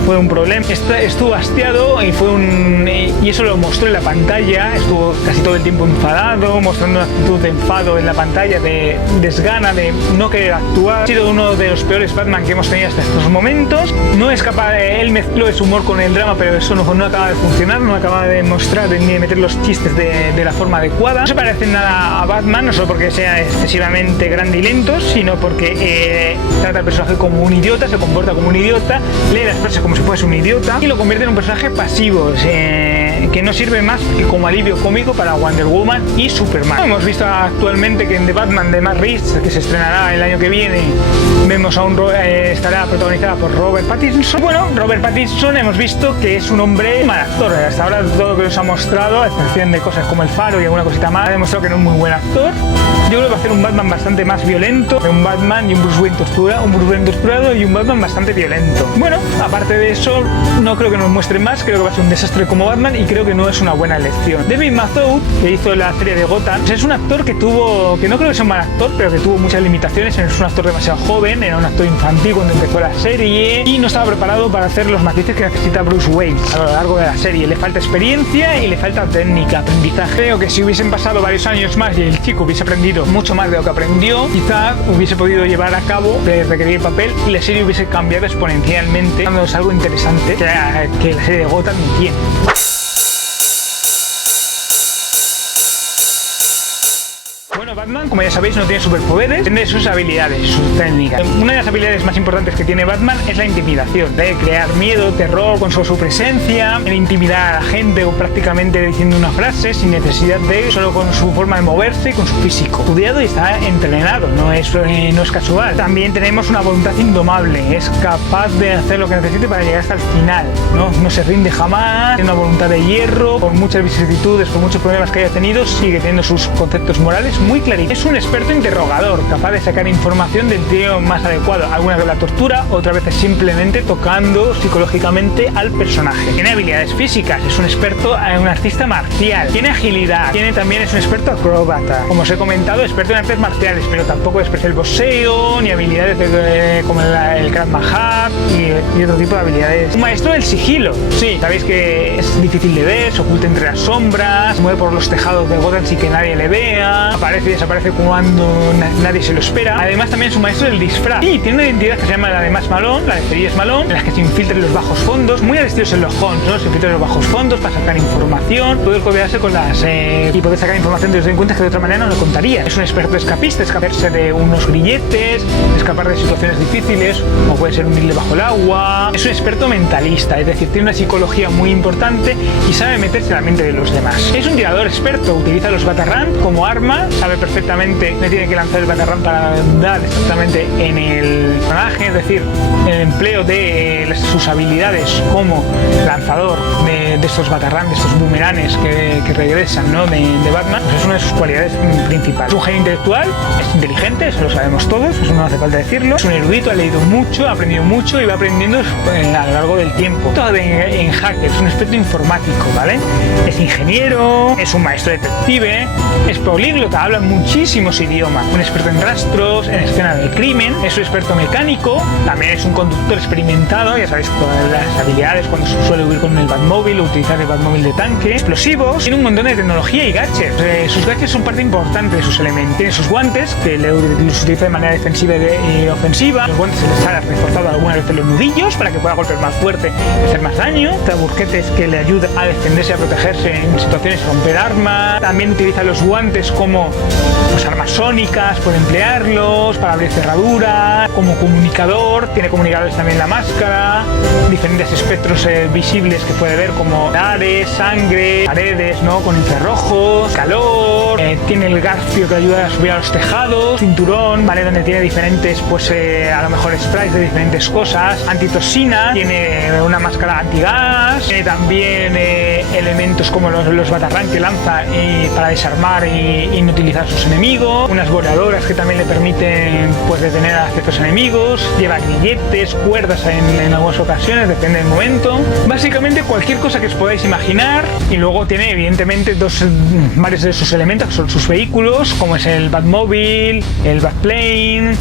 fue un problema. Estuvo hastiado y eso lo mostró en la pantalla. Estuvo casi todo el tiempo enfadado, mostrando una actitud de enfado en la pantalla, de desgana, de no querer actuar. Ha sido uno de los peores Batman que hemos tenido hasta estos momentos. No es capaz él mezcló ese humor con el drama, pero eso no acaba de funcionar, no acaba de mostrar ni de meter los chistes de la forma adecuada. No se parece nada a Batman, no solo porque sea excesivamente grande y lento, sino porque trata al personaje como un idiota, se comporta como un idiota, lee las frases como si fuese un idiota y lo convierte en un personaje pasivo, que no sirve más que como alivio cómico para Wonder Woman y Superman. Hemos visto actualmente que en The Batman de Matt Reeves, que se estrenará el año que viene, vemos estará protagonizada por Robert Pattinson. Bueno, Robert Pattinson hemos visto que es un hombre mal actor. Hasta ahora lo que nos ha mostrado, a excepción de cosas como el faro y alguna cosita más, ha demostrado que no es muy buen actor. Yo creo que va a hacer un Batman bastante más violento, un Batman y un Bruce Wayne torturado y un Batman bastante violento. Bueno, aparte de eso, no creo que nos muestre más, creo que va a ser un desastre como Batman y creo que no es una buena elección. David Mazouz, que hizo la serie de Gotham, pues es un actor que no creo que sea un mal actor, pero que tuvo muchas limitaciones. Es un actor demasiado joven, era un actor infantil cuando empezó la serie y no estaba preparado para hacer los matices que necesita Bruce Wayne a lo largo de la serie. Le falta experiencia y le falta técnica, aprendizaje. Creo que si hubiesen pasado varios años más y el chico hubiese aprendido mucho más de lo que aprendió, quizá hubiese podido llevar a cabo de requerir el papel y la serie hubiese cambiado exponencialmente, dándonos algo interesante que la serie de Gotham no tiene. Bueno, Batman, como ya sabéis, no tiene superpoderes, tiene sus habilidades, sus técnicas. Una de las habilidades más importantes que tiene Batman es la intimidación, de crear miedo, terror con su presencia, el intimidar a la gente o prácticamente diciendo una frase sin necesidad de, solo con su forma de moverse y con su físico. Estudiado y está entrenado, no es casual. También tenemos una voluntad indomable, es capaz de hacer lo que necesite para llegar hasta el final, no se rinde jamás, tiene una voluntad de hierro, por muchas vicisitudes, por muchos problemas que haya tenido, sigue teniendo sus conceptos morales muy claritos. Es un experto interrogador, capaz de sacar información del tío más adecuado, algunas de la tortura, otras veces simplemente tocando psicológicamente al personaje. Tiene habilidades físicas, es un experto, un artista marcial, tiene agilidad, es un experto acróbata, como os he comentado, experto en artes marciales, pero tampoco es el boxeo, ni habilidades como el Krav Maga y otro tipo de habilidades. Un maestro del sigilo, sí, sabéis que es difícil de ver, se oculta entre las sombras, se mueve por los tejados de Gotham sin que nadie le vea, aparece y desaparece cuando nadie se lo espera. Además también es un maestro del disfraz y tiene una identidad que se llama la de Mask Malone, la de Ferries Malone, en las que se infiltra en los bajos fondos, muy al estilo Sherlock Holmes, ¿no? Se infiltra en los bajos fondos para sacar información, poder codearse con y poder sacar información de los delincuentes que de otra manera no lo contaría. Es un experto escapista, escaparse de unos grilletes, escapar de situaciones difíciles, o puede ser hundirle bajo el agua. Es un experto mentalista, es decir, tiene una psicología muy importante y sabe meterse en la mente de los demás. Es un tirador experto, utiliza los Batarang como arma, sabe perfectamente que tiene que lanzar el Batarang para dar exactamente en el personaje, es decir, el empleo de sus habilidades como lanzador de estos Batarang, de estos boomeranes que regresan, ¿no? de Batman, pues es una de sus cualidades principales. Es un genio intelectual, es inteligente, eso lo sabemos todos, eso no hace falta decirlo. Es un erudito, ha leído mucho, ha aprendido mucho y va aprendiendo a lo largo del tiempo. Todo en hacker, es un experto informático, ¿vale? Es ingeniero, es un maestro detective, es políglota, habla muchísimos idiomas, un experto en rastros, en escena del crimen, es un experto mecánico, también es un conductor experimentado, ya sabéis todas las habilidades cuando suele huir con el Batmóvil o utilizar el Batmóvil de tanque, explosivos, tiene un montón de tecnología y gadgets. Sus gadgets son parte importante de sus elementos. Tiene sus guantes que los utiliza de manera defensiva y ofensiva. Los guantes se les ha reforzado algunas veces los nudillos para que pueda golpear más fuerte y hacer más daño. Taburquetes que le ayudan a defenderse, a protegerse en situaciones de romper armas. También utiliza los guantes como armas sónicas, puede emplearlos para abrir cerraduras, como comunicador, tiene comunicadores también en la máscara, diferentes espectros visibles que puede ver como ares, sangre, paredes, ¿no? Con infrarrojos, calor, tiene el garfio que ayuda a subir a los tejados, cinturón, ¿vale? Donde tiene diferentes, a lo mejor sprays de diferentes cosas, antitoxina, tiene una máscara antigas, tiene también elementos como los Batarang que lanza para desarmar y inutilizar a sus enemigos, unas voladoras que también le permiten detener a ciertos enemigos, lleva grilletes, cuerdas en algunas ocasiones, depende del momento, básicamente cualquier cosa que os podáis imaginar. Y luego tiene evidentemente varios de sus elementos que son sus vehículos, como es el Batmóvil, el Batplane,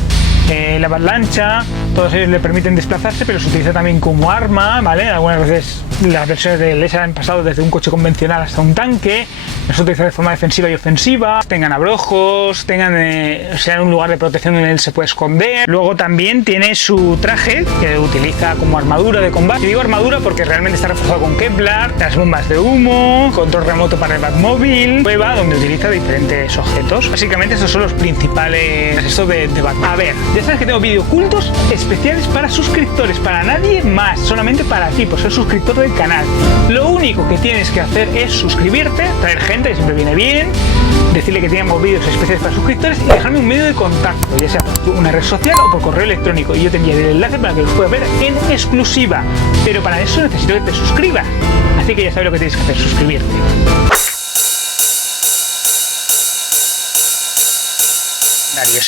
la Batlancha, todos ellos le permiten desplazarse, pero se utiliza también como arma, ¿vale? Algunas veces las versiones de LS han pasado desde un coche convencional hasta un tanque, se utiliza de forma defensiva y ofensiva, tengan abrojos, sean un lugar de protección donde él se puede esconder. Luego también tiene su traje que utiliza como armadura de combate. Y digo armadura porque realmente está reforzado con Kevlar, las bombas de humo, control remoto para el Batmóvil, cueva donde utiliza diferentes objetos. Básicamente estos son los principales de Batman. A ver, ya sabes que tengo vídeos ocultos, es especiales para suscriptores, para nadie más, solamente para ti, por ser suscriptor del canal. Lo único que tienes que hacer es suscribirte, traer gente, que siempre viene bien, decirle que tenemos vídeos especiales para suscriptores y dejarme un medio de contacto, ya sea por una red social o por correo electrónico, y yo te enviaré el enlace para que los puedas ver en exclusiva. Pero para eso necesito que te suscribas, así que ya sabes lo que tienes que hacer, suscribirte.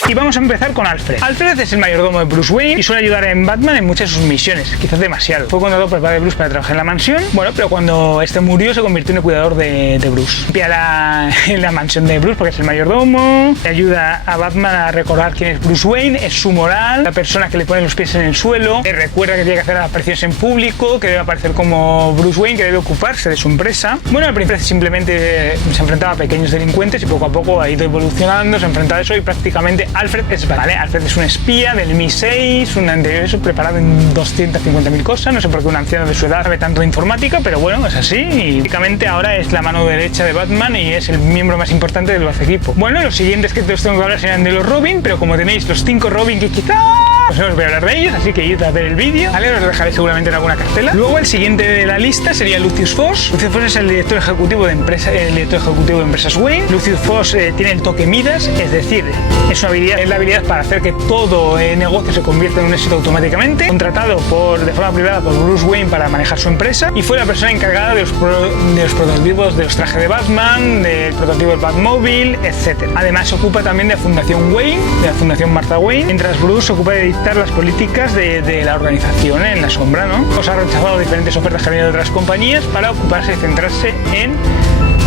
Y vamos a empezar con Alfred. Alfred es el mayordomo de Bruce Wayne y suele ayudar en Batman en muchas de sus misiones, quizás demasiado. Fue contratado por el padre de Bruce para trabajar en la mansión, bueno, pero cuando este murió se convirtió en el cuidador de Bruce. Limpia la mansión de Bruce porque es el mayordomo, le ayuda a Batman a recordar quién es Bruce Wayne, es su moral, la persona que le pone los pies en el suelo, le recuerda que tiene que hacer apariciones en público, que debe aparecer como Bruce Wayne, que debe ocuparse de su empresa. Bueno, al principio simplemente se enfrentaba a pequeños delincuentes y poco a poco ha ido evolucionando, se enfrenta a eso y prácticamente Alfred es Batman, ¿vale? Alfred es un espía del MI6, un anterior preparado en 250.000 cosas, no sé por qué un anciano de su edad sabe tanto de informática, pero bueno, es así y prácticamente ahora es la mano derecha de Batman y es el miembro más importante del equipo. Bueno, los siguientes que os tengo que hablar serán de los Robin, pero como tenéis los 5 Robin que quizá pues no os voy a hablar de ellos, así que id a ver el vídeo, ¿vale? Os lo dejaré seguramente en alguna cartela. Luego el siguiente de la lista sería Lucius Foss. Lucius Foss es el director ejecutivo de Empresas Wayne. Lucius Foss tiene el toque Midas, es decir, es la habilidad para hacer que todo negocio se convierta en un éxito automáticamente. Contratado de forma privada por Bruce Wayne para manejar su empresa y fue la persona encargada de los prototipos de los trajes de Batman, del prototipo del Batmóvil, etc. Además se ocupa también de la Fundación Wayne, de la Fundación Martha Wayne, mientras Bruce se ocupa de dictar las políticas de la organización en la sombra, ¿no? Os ha rechazado diferentes ofertas que han venido de otras compañías para ocuparse y centrarse en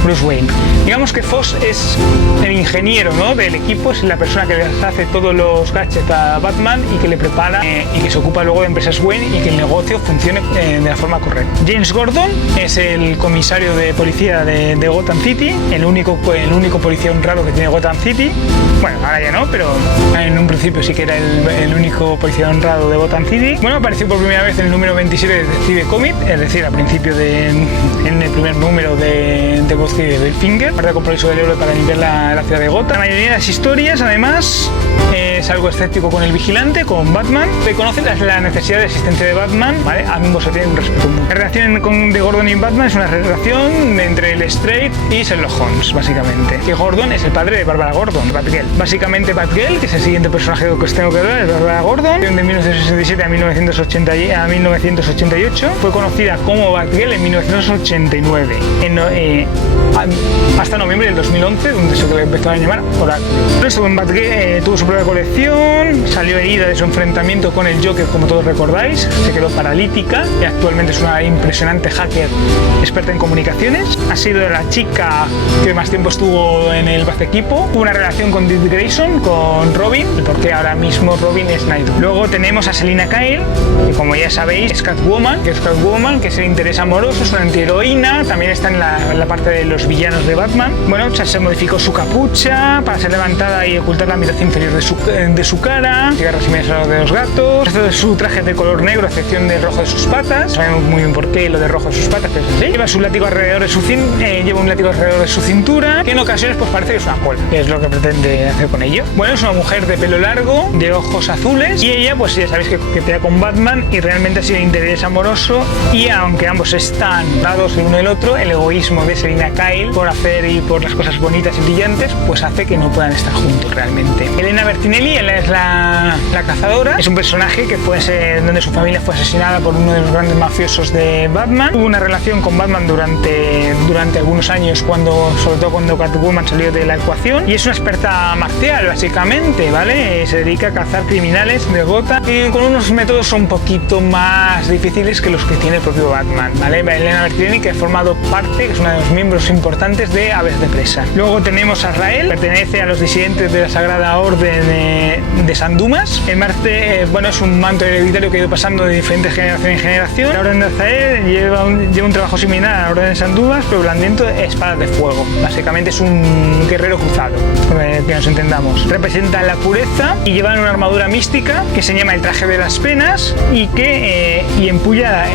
Bruce Wayne. Digamos que Foss es el ingeniero, ¿no?, del equipo, es la persona que les hace todos los gadgets a Batman y que le prepara y que se ocupa luego de Empresas Wayne y que el negocio funcione de la forma correcta. James Gordon es el comisario de policía de Gotham City, el único policía honrado que tiene Gotham City. Bueno, ahora ya no, pero en un principio sí que era el único policía honrado de Gotham City. Bueno, apareció por primera vez en el número 27 de Detective Comic, es decir, al principio en el primer número de del Finger, parte de compromiso del héroe para limpiar la ciudad de Gotham. La mayoría de las historias, además, es algo escéptico con el vigilante, con Batman. Reconoce la necesidad de existencia de Batman, ¿vale? Ambos se tienen un respeto mutuo. La relación de Gordon y Batman es una relación entre el Straight y Sherlock Holmes, básicamente. Que Gordon es el padre de Bárbara Gordon, Batgirl. Básicamente Batgirl, que es el siguiente personaje que os tengo que hablar, es Bárbara Gordon, de 1967 a 1988. Fue conocida como Batgirl en 1989. Hasta noviembre del 2011, donde se le empezó a llamar Oracle. Estuvo en Batgirl, tuvo su propia colección, salió herida de su enfrentamiento con el Joker, como todos recordáis, se quedó paralítica y actualmente es una impresionante hacker experta en comunicaciones. Ha sido la chica que más tiempo estuvo en el Bat equipo. Tuvo una relación con Dick Grayson, con Robin, porque ahora mismo Robin es Nightwing. Luego tenemos a Selina Kyle, que como ya sabéis es Catwoman, que es el interés amoroso, es una antiheroína, también está en la parte de los villanos de Batman. Bueno, se modificó su capucha para ser levantada y ocultar la mitad inferior de su cara, cigarros similares a los de los gatos. Su traje de color negro, a excepción del rojo de sus patas. Sabemos muy bien por qué lo de rojo de sus patas, pero es así. Lleva un látigo alrededor de su cintura, que en ocasiones pues parece que es una cola, que es lo que pretende hacer con ello. Bueno, es una mujer de pelo largo, de ojos azules, y ella pues ya sabéis que coquetea con Batman y realmente ha sido interés amoroso, y aunque ambos están dados el uno del otro, el egoísmo de Selina Kyle por hacer y por las cosas bonitas y brillantes pues hace que no puedan estar juntos realmente. Elena Bertinelli, ella es la cazadora, es un personaje que donde su familia fue asesinada por uno de los grandes mafiosos de Batman. Tuvo una relación con Batman durante algunos años, sobre todo cuando Catwoman salió de la ecuación, y es una experta marcial básicamente, ¿vale? Se dedica a cazar criminales de Gotham y con unos métodos un poquito más difíciles que los que tiene el propio Batman, ¿vale? Elena Bertinelli, que ha formado parte, que es una de los miembros importantes de Aves de Presa. Luego tenemos a Rael, pertenece a los disidentes de la Sagrada Orden de San Dumas. El Marte, es un manto hereditario que ha ido pasando de diferentes generación en generación. La Orden de Azael lleva un trabajo similar a la Orden de San Dumas, pero blandiendo espadas de fuego. Básicamente es un guerrero cruzado, que nos entendamos. Representa la pureza y llevan una armadura mística que se llama el traje de las penas y que empuña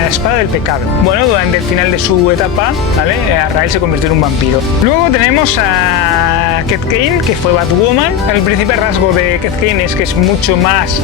la espada del pecado. Bueno, durante el final de su etapa, ¿vale? Rael se convirtió en un vampiro. Luego tenemos a Kate Kane, que fue Batwoman. El principal rasgo de Kate Kane es que es mucho más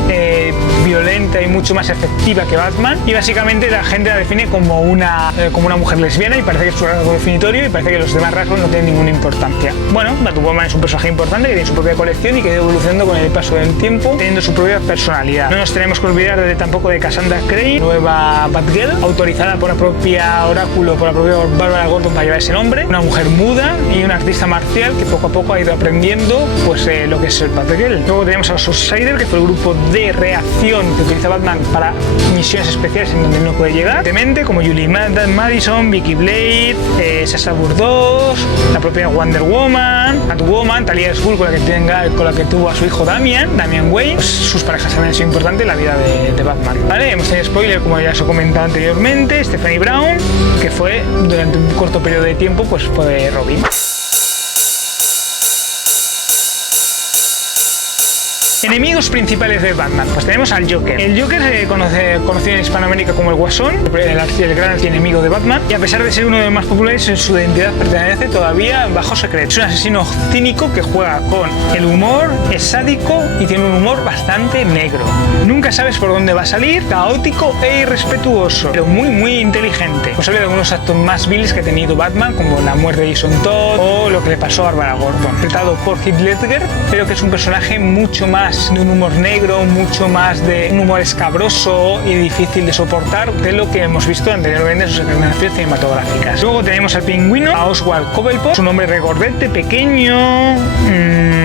violenta y mucho más efectiva que Batman, y básicamente la gente la define como una mujer lesbiana, y parece que es su rasgo definitorio, y parece que los demás rasgos no tienen ninguna importancia. Bueno, Batwoman es un personaje importante que tiene su propia colección y que ha ido evolucionando con el paso del tiempo, teniendo su propia personalidad. No nos tenemos que olvidar tampoco de Cassandra Cain, nueva Batgirl, autorizada por la propia Oráculo, por la propia Bárbara Gordon para llevar ese nombre, una mujer muda y una artista marcial que poco a poco ha ido aprendiendo pues lo que es el Batgirl. Luego tenemos a los Outsider, que fue el grupo de reacción que utiliza Batman para misiones especiales en donde no puede llegar, evidentemente, como Julie Madison, Vicky Blade, Sasha Burdos, la propia Wonder Woman, Catwoman, Talia al Ghul, con la que tuvo a su hijo Damian Wayne. Sus parejas también han sido importantes en la vida de Batman. Vale, hemos tenido spoiler, como ya os he comentado anteriormente, Stephanie Brown, que fue durante un corto periodo de tiempo pues fue Robin. Enemigos principales de Batman, pues tenemos al Joker. El Joker se conocido en Hispanoamérica como el Guasón, el gran enemigo de Batman, y a pesar de ser uno de los más populares, su identidad pertenece todavía bajo secreto. Es un asesino cínico que juega con el humor, es sádico y tiene un humor bastante negro. Nunca sabes por dónde va a salir, caótico e irrespetuoso, pero muy inteligente. Pues habla de algunos actos más viles que ha tenido Batman, como la muerte de Jason Todd o lo que le pasó a Bárbara Gordon, interpretado por Heath Ledger, pero que es un personaje mucho más de un humor negro, mucho más de un humor escabroso y difícil de soportar de lo que hemos visto anteriormente en sus encarnaciones cinematográficas. Luego tenemos al Pingüino, a Oswald Cobblepot, un hombre regordete, pequeño,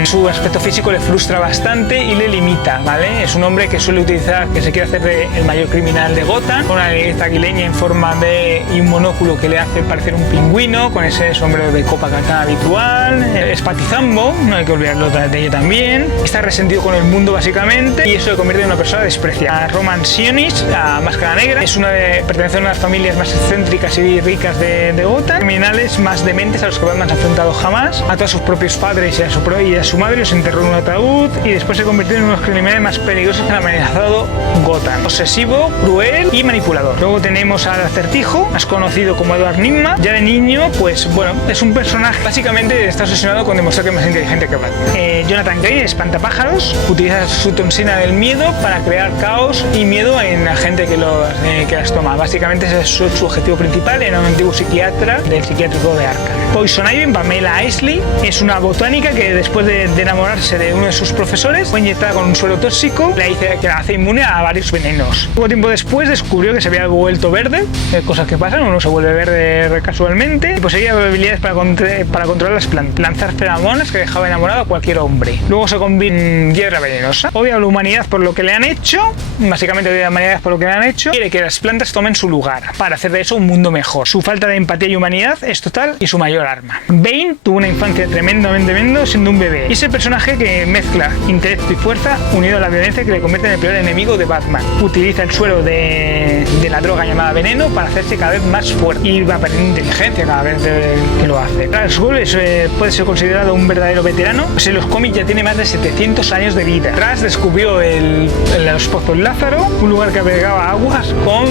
su aspecto físico le frustra bastante y le limita, ¿vale? Es un hombre que suele utilizar, que se quiere hacer el mayor criminal de Gotham, con una nariz aguileña en forma de y un monóculo que le hace parecer un pingüino, con ese sombrero de copa tan habitual. Es patizambo, no hay que olvidarlo de ello también. Está resentido con el mundo básicamente, y eso le convierte en una persona despreciada. Roman Sionis, la Máscara Negra, pertenece a una de las familias más excéntricas y ricas de Gotham, criminales más dementes a los que Batman se ha enfrentado jamás. A todos sus propios padres y a su madre los enterró en un ataúd, y después se convirtió en uno de los criminales más peligrosos que han amenazado Gotham. Obsesivo, cruel y manipulador. Luego tenemos al Acertijo, más conocido como Edward Nygma. Ya de niño, pues bueno, es un personaje básicamente está obsesionado con demostrar que es más inteligente que Batman. Jonathan Kane, espantapájaros, utiliza su toxina del miedo para crear caos y miedo en la gente que las toma. Básicamente ese es su objetivo principal. Era un antiguo psiquiatra del psiquiátrico de Arkham. Poison Ivy, Pamela Isley, es una botánica que después de enamorarse de uno de sus profesores fue inyectada con un suero tóxico que la hace inmune a varios venenos. Poco tiempo después descubrió que se había vuelto verde, cosas que pasan, uno se vuelve verde casualmente, y poseía habilidades para controlar las plantas, lanzar feromonas que dejaba enamorado a cualquier hombre. Luego se convierte en hiedra venenosa. Odia a la humanidad por lo que le han hecho, básicamente odia a la humanidad por lo que le han hecho, quiere que las plantas tomen su lugar para hacer de eso un mundo mejor. Su falta de empatía y humanidad es total y su mayor arma. Bane tuvo una infancia tremendamente siendo un bebé, y es el personaje que mezcla intelecto y fuerza unido a la violencia que le convierte en el peor enemigo de Batman. Utiliza el suero de la droga llamada veneno para hacerse cada vez más fuerte y va perdiendo inteligencia cada vez que lo hace. Ra's al Ghul puede ser considerado un verdadero veterano, pues en los cómics ya tiene más de 700 años de vida. Ra's descubrió los pozos Lázaro, un lugar que albergaba aguas con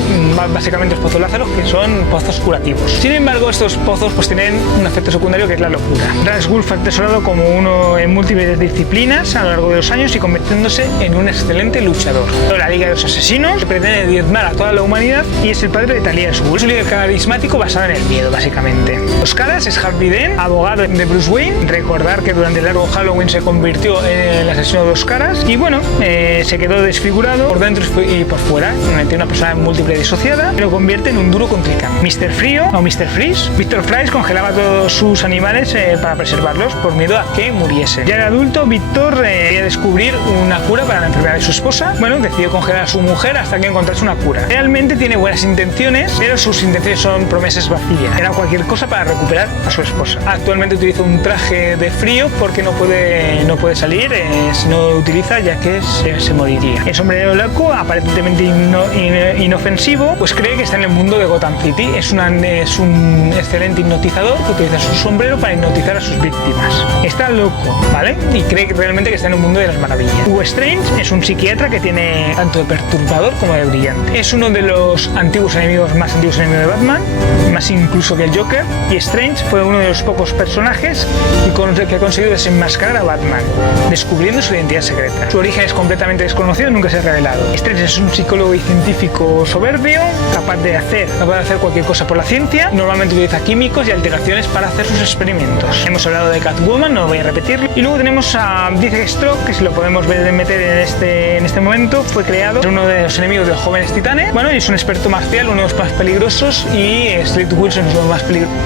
básicamente los pozos Lázaro, que son pozos curativos. Sin embargo, estos pozos pues tienen un efecto secundario que es la locura. Ra's al Ghul fue atesorado como uno en múltiples disciplinas a lo largo de los años y convirtiéndose en un excelente luchador. La Liga de los Asesinos pretende diezmar a toda la humanidad y es el padre de Talia al Ghul. Es un líder carismático basado en el miedo, básicamente. Los caras es Harvey Dent, abogado de Bruce Wayne. Recordar que durante el largo Halloween se convirtió en el asesino de dos caras y bueno, se quedó desfigurado por dentro y por fuera. Tiene una persona múltiple disociada que lo convierte en un duro contrincante. Mr. Frío o Mr. Freeze. Víctor Fries congelaba a todos sus animales para preservarlos por miedo a que muriesen. Ya de adulto, Víctor quería descubrir una cura para la enfermedad de su esposa. Bueno, decidió congelar a su mujer hasta que encontrase una cura. Realmente tiene buenas intenciones, pero sus intenciones son promesas vacías. Era cualquier cosa para recuperar a su esposa. Actualmente utiliza un traje de frío porque no puede salir, no lo utiliza ya que se moriría. El sombrero loco, aparentemente inofensivo, pues cree que está en el mundo de Gotham City. Es un excelente hipnotizador que utiliza su sombrero para hipnotizar a sus víctimas. Está loco, ¿vale? Y cree que realmente que está en el mundo de las maravillas. Hugo Strange es un psiquiatra que tiene tanto de perturbador como de brillante. Es uno de los más antiguos enemigos de Batman, más incluso que el Joker, y Strange fue uno de los pocos personajes que ha conseguido desenmascarar a Batman, descubriendo su identidad secreta. Su origen es completamente desconocido y nunca se ha revelado. Strange es un psicólogo y científico soberbio, capaz de hacer cualquier cosa por la ciencia. Normalmente utiliza químicos y alteraciones para hacer sus experimentos. Hemos hablado de Catwoman, no voy a repetirlo. Y luego tenemos a Deathstroke, que si lo podemos meter en este momento, fue creado, es uno de los enemigos de los jóvenes titanes. Bueno, y es un experto marcial, uno de los más peligrosos, y Slade Wilson es uno de los más peligrosos.